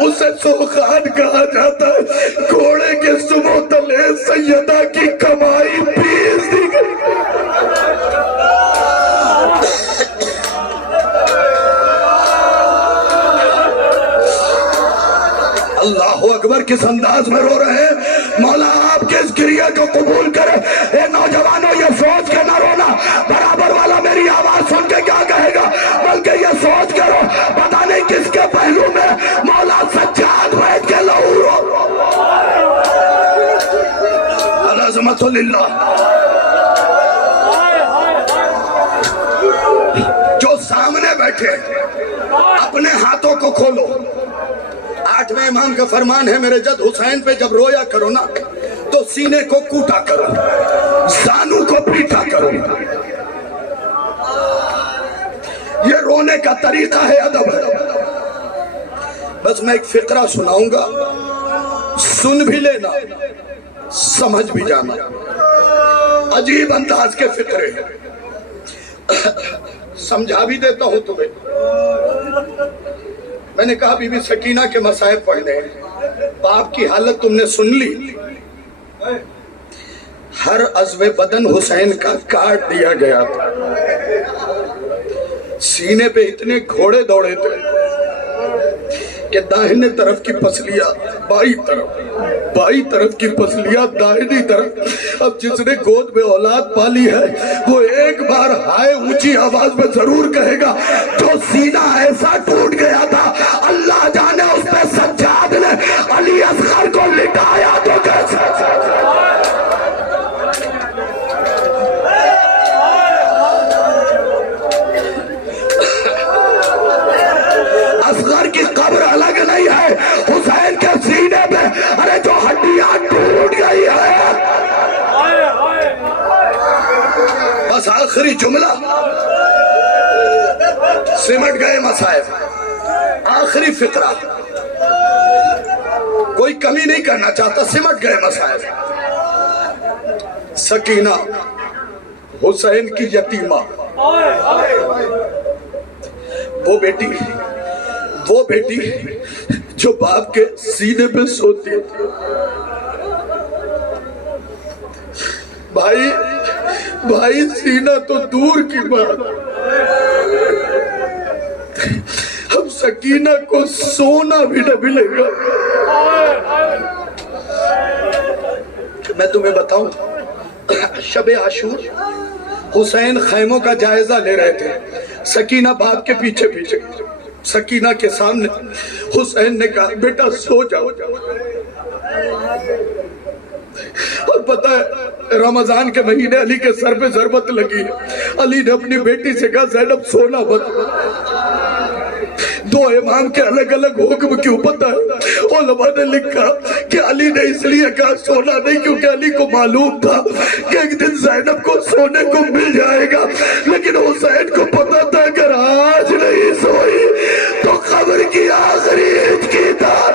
उसे सोखान कहा जाता है। घोड़े के सुमो तले सैयदा की कमाई पीस दी गई। अल्लाह अकबर, किस अंदाज में रो रहे हैं। मौला आपके इस गिरिया को कबूल करे। ए नौजवानों, ये सोच के ना रोना बराबर वाला मेरी आवाज सुन के क्या कहेगा, बल्कि ये सोच के रो पता नहीं किसके पहलू में मौला सज्जाद बैठ के लहू रो। अज़मतुल्लाह। जो सामने बैठे अपने हाथों को खोलो। 8वें इमाम का फरमान है, मेरे जद हुसैन पे जब रोया करो ना तो सीने को कूटा करो, जानू को पीटा करो। ये रोने का तरीका है, अदब है। बस मैं एक फिक्रा सुनाऊंगा, सुन भी लेना, समझ भी जाना। अजीब अंदाज के फिक्रे हैं, समझा भी देता हूं तुम्हें। मैंने कहा बीबी सकीना के मसाइब पढ़ने, बाप की हालत तुमने सुन ली। हर अज़्वे बदन हुसैन का काट दिया गया था। सीने पे इतने घोड़े दौड़े थे कि दाहिने तरफ की पसलियां बाई तरफ की पसलियां दाहिनी तरफ। अब जिसने गोद में औलाद पाली है वो एक बार हाय ऊंची आवाज में जरूर कहेगा, जो सीना ऐसा टूट गया था, अल्लाह जाने उस पे सज्जाद ने अली असगर को लिटाया तो कैसे। असगर की कब्र अलग नहीं है, हुसैन के सीने पे अरे जो हड्डियां टूट गई है। बस आखिरी जुमला, सिमट गए मसाइब। आखिरी फिक्रा, कोई कमी नहीं करना चाहता, सिमट गए मसाइब। सकीना हुसैन की यतीमा, वो बेटी जो बाप के सीने पे सोती थी। भाई सीना तो दूर की बात, अब सकीना को सोना भी न मिलेगा। मैं तुम्हें बताऊं, शबे आशूर हुसैन खैमों का जायजा ले रहे थे। सकीना बाप के पीछे पीछे, सकीना के सामने हुसैन ने कहा, बेटा सो जाओ। और पता है रमजान के महीने अली के सर पे जरबत लगी है। अली ने अपनी बेटी से कहा, ज़ैनब सोना मत। दो इमाम के अलग अलग हुक्म क्यों पता है? उलमा ने लिखा कि अली ने इसलिए कहा सोना नहीं क्योंकि अली को मालूम था कि एक दिन ज़ैनब को सोने को मिल जाएगा, लेकिन हुसैन को पता था अगर आज नहीं सोई तो खबर की आखिरी ईद की तार।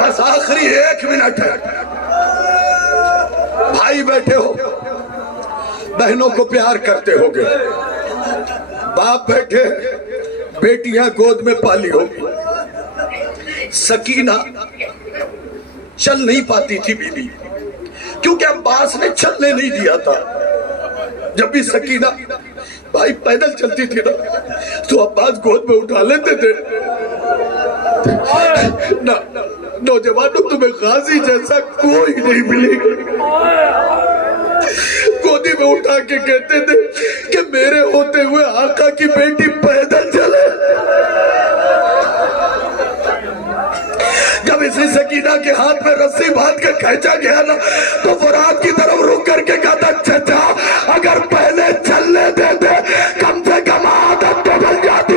बस आखिरी 1 मिनट है। भाई बैठे हो, बहनों को प्यार करते होगे, बाप बैठे, बेटियां गोद में पाली होगी। सकीना चल नहीं पाती थी बीबी, क्योंकि अब्बास ने चलने नहीं दिया था। जब भी सकीना भाई पैदल चलती थी ना तो अब्बास गोद में उठा लेते थे ना। नौजवानों, तुम्हें गाजी जैसा कोई नहीं मिलेगा। गोदी में उठा के कहते थे कि मेरे होते हुए आका की बेटी पैदल चले। जब इसी सकीना के हाथ में रस्सी बांध के खींचा गया ना तो फुरात की तरफ रुक करके कहा था, चाचा अगर पहले चलने देते कम से कम आदत तो बन जाती।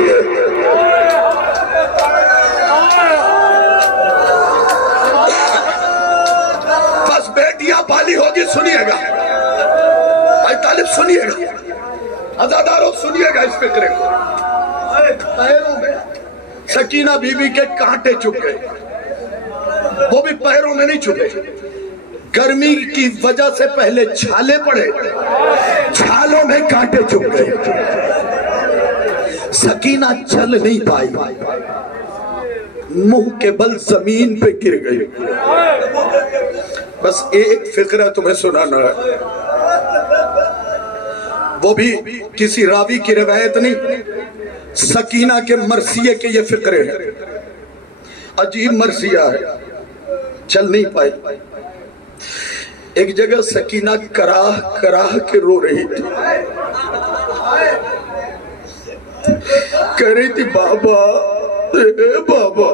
बस बेटियां पाली होगी, सुनिएगा भाई तालिब, सुनिएगा अज़ादारों, सुनिएगा इस फिक्रे को। पैरों में सकीना बीबी के कांटे चुभ गए, वो भी पैरों में नहीं चुभे। गर्मी की वजह से पहले छाले पड़े, छालों में कांटे चुभ गए। सकीना चल नहीं पाई, मुंह के बल जमीन पे गिर गई। बस एक फिक्रा तुम्हें सुनाना है, वो भी किसी रावी की रिवायत नहीं, सकीना के मरसिये के ये फिक्रे हैं। अजीब मरसिया है, चल नहीं पाई। एक जगह सकीना कराह कराह के रो रही थी, कह रही थी बाबा बाबा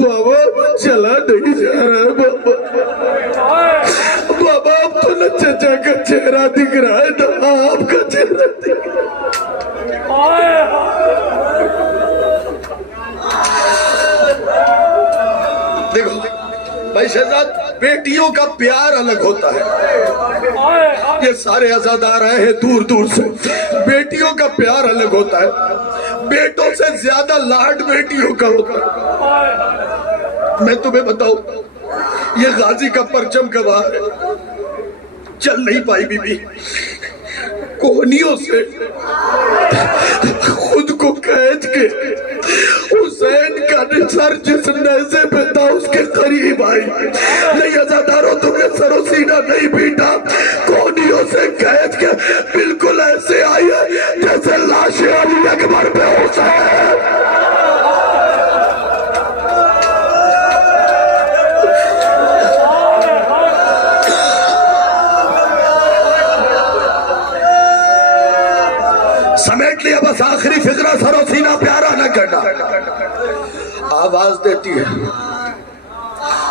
बाबा चला नहीं जा रहा है बाबा, बाबा अब तो न चचा का चेहरा दिख रहा है ना आपका चेहरा दिख रहा है। देखो भाई शहजाद, बेटियों का प्यार अलग होता है। ये सारे अज़ादार आए हैं दूर दूर से, बेटियों का प्यार अलग होता है। बेटों से ज्यादा लाड बेटियों का होता है। मैं तुम्हें बताऊं, ये गाजी का परचम गवाह है। चल नहीं पाई बीबी, कोहनियों से खुद को कैद के हुसैन का सर जिस नेज़े पे था उसके करीब आई। नहीं अज़ादारों, तुमने सरो सीना नहीं पीटा, कोहनियों से कैद के बिल्कुल ऐसे आई है जैसे लाशें अली अकबर पे हुसैन। समेट लिया, बस आखिरी फिक्रा सरो सीना प्यारा न करना। आवाज देती है,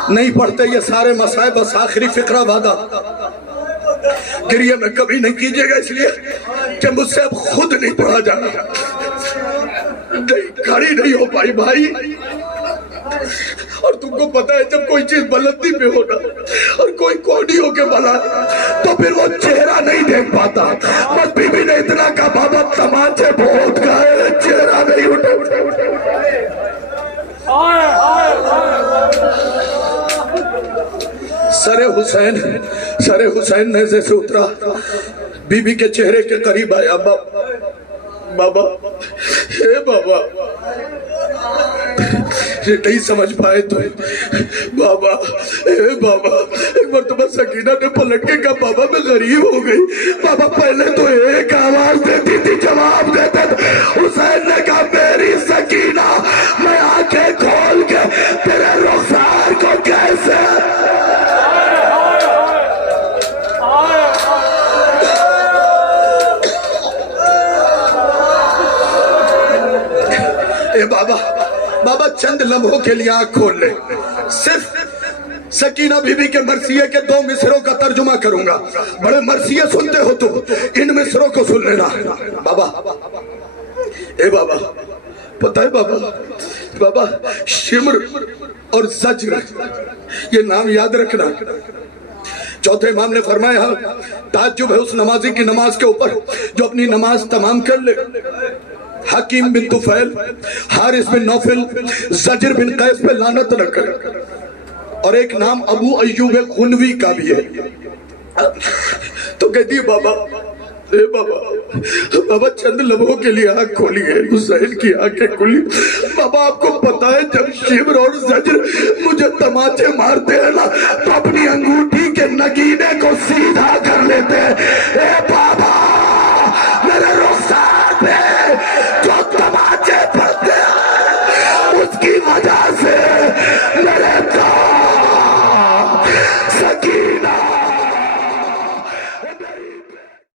नहीं पढ़ते ये सारे मसाए, बस आखिरी फिक्रा वादा। गिरिए में कभी नहीं कीजिएगा, इसलिए कि मुझसे अब खुद नहीं पढ़ा जाना। नहीं, खड़ी नहीं हो पाई भाई। और तुमको पता है जब कोई चीज बुलंदी पे होना और कोई कोडियों के बला तो फिर वो चेहरा नहीं देख पाता। बस बीबी ने इतना कहा, बाबा तमाचे बहुत खाए, चेहरा नहीं उठा। सरे हुसैन नेज़े से उतरा, बीबी के चेहरे के करीब आया। बाबा, हे बाबा, ये नहीं समझ पाए तो बाबा, ए बाबा। एक बार तुम्हें सकीना ने पलट के कहा, बाबा मैं गरीब हो गई। बाबा पहले तो एक आवाज देती थी, जवाब देते थे। हुसैन ने कहा, मेरी सकीना, मैं आंखें खोल के तेरे रुखसार को कैसे। ए बाबा, बाबा चंद लम्हों के लिए आंख खोल ले। सिर्फ सकीना बीबी के मरसिये के 2 मिसरों का तर्जुमा करूंगा। बड़े मरसिये सुनते हो तो इन मिसरों को सुन लेना। बाबा, ए बाबा, पता है बाबा, बाबा शिम्र और ज़ज्र, ये नाम याद रखना। चौथे इमाम ने फरमाया, ताज्जुब है उस नमाजी की नमाज के ऊपर जो अपनी नमाज तमाम कर ले। हकीम बिन तुफैल, हारिस बिन नौफल, ज़ज्र बिन कैस पे लानत न करे। और एक नाम अबू अय्यूब खुनवी का भी है। तो कहती बाबा ए बाबा, बाबा चंद लम्हों के लिए आंख खोली है, हुसैन की आंखें खुली। बाबा आपको पता है जब शिब्र और जज्र मुझे तमाचे मारते हैं ना, तो अपनी अंगूठी के नगीने को सीधा कर लेते हैं। ए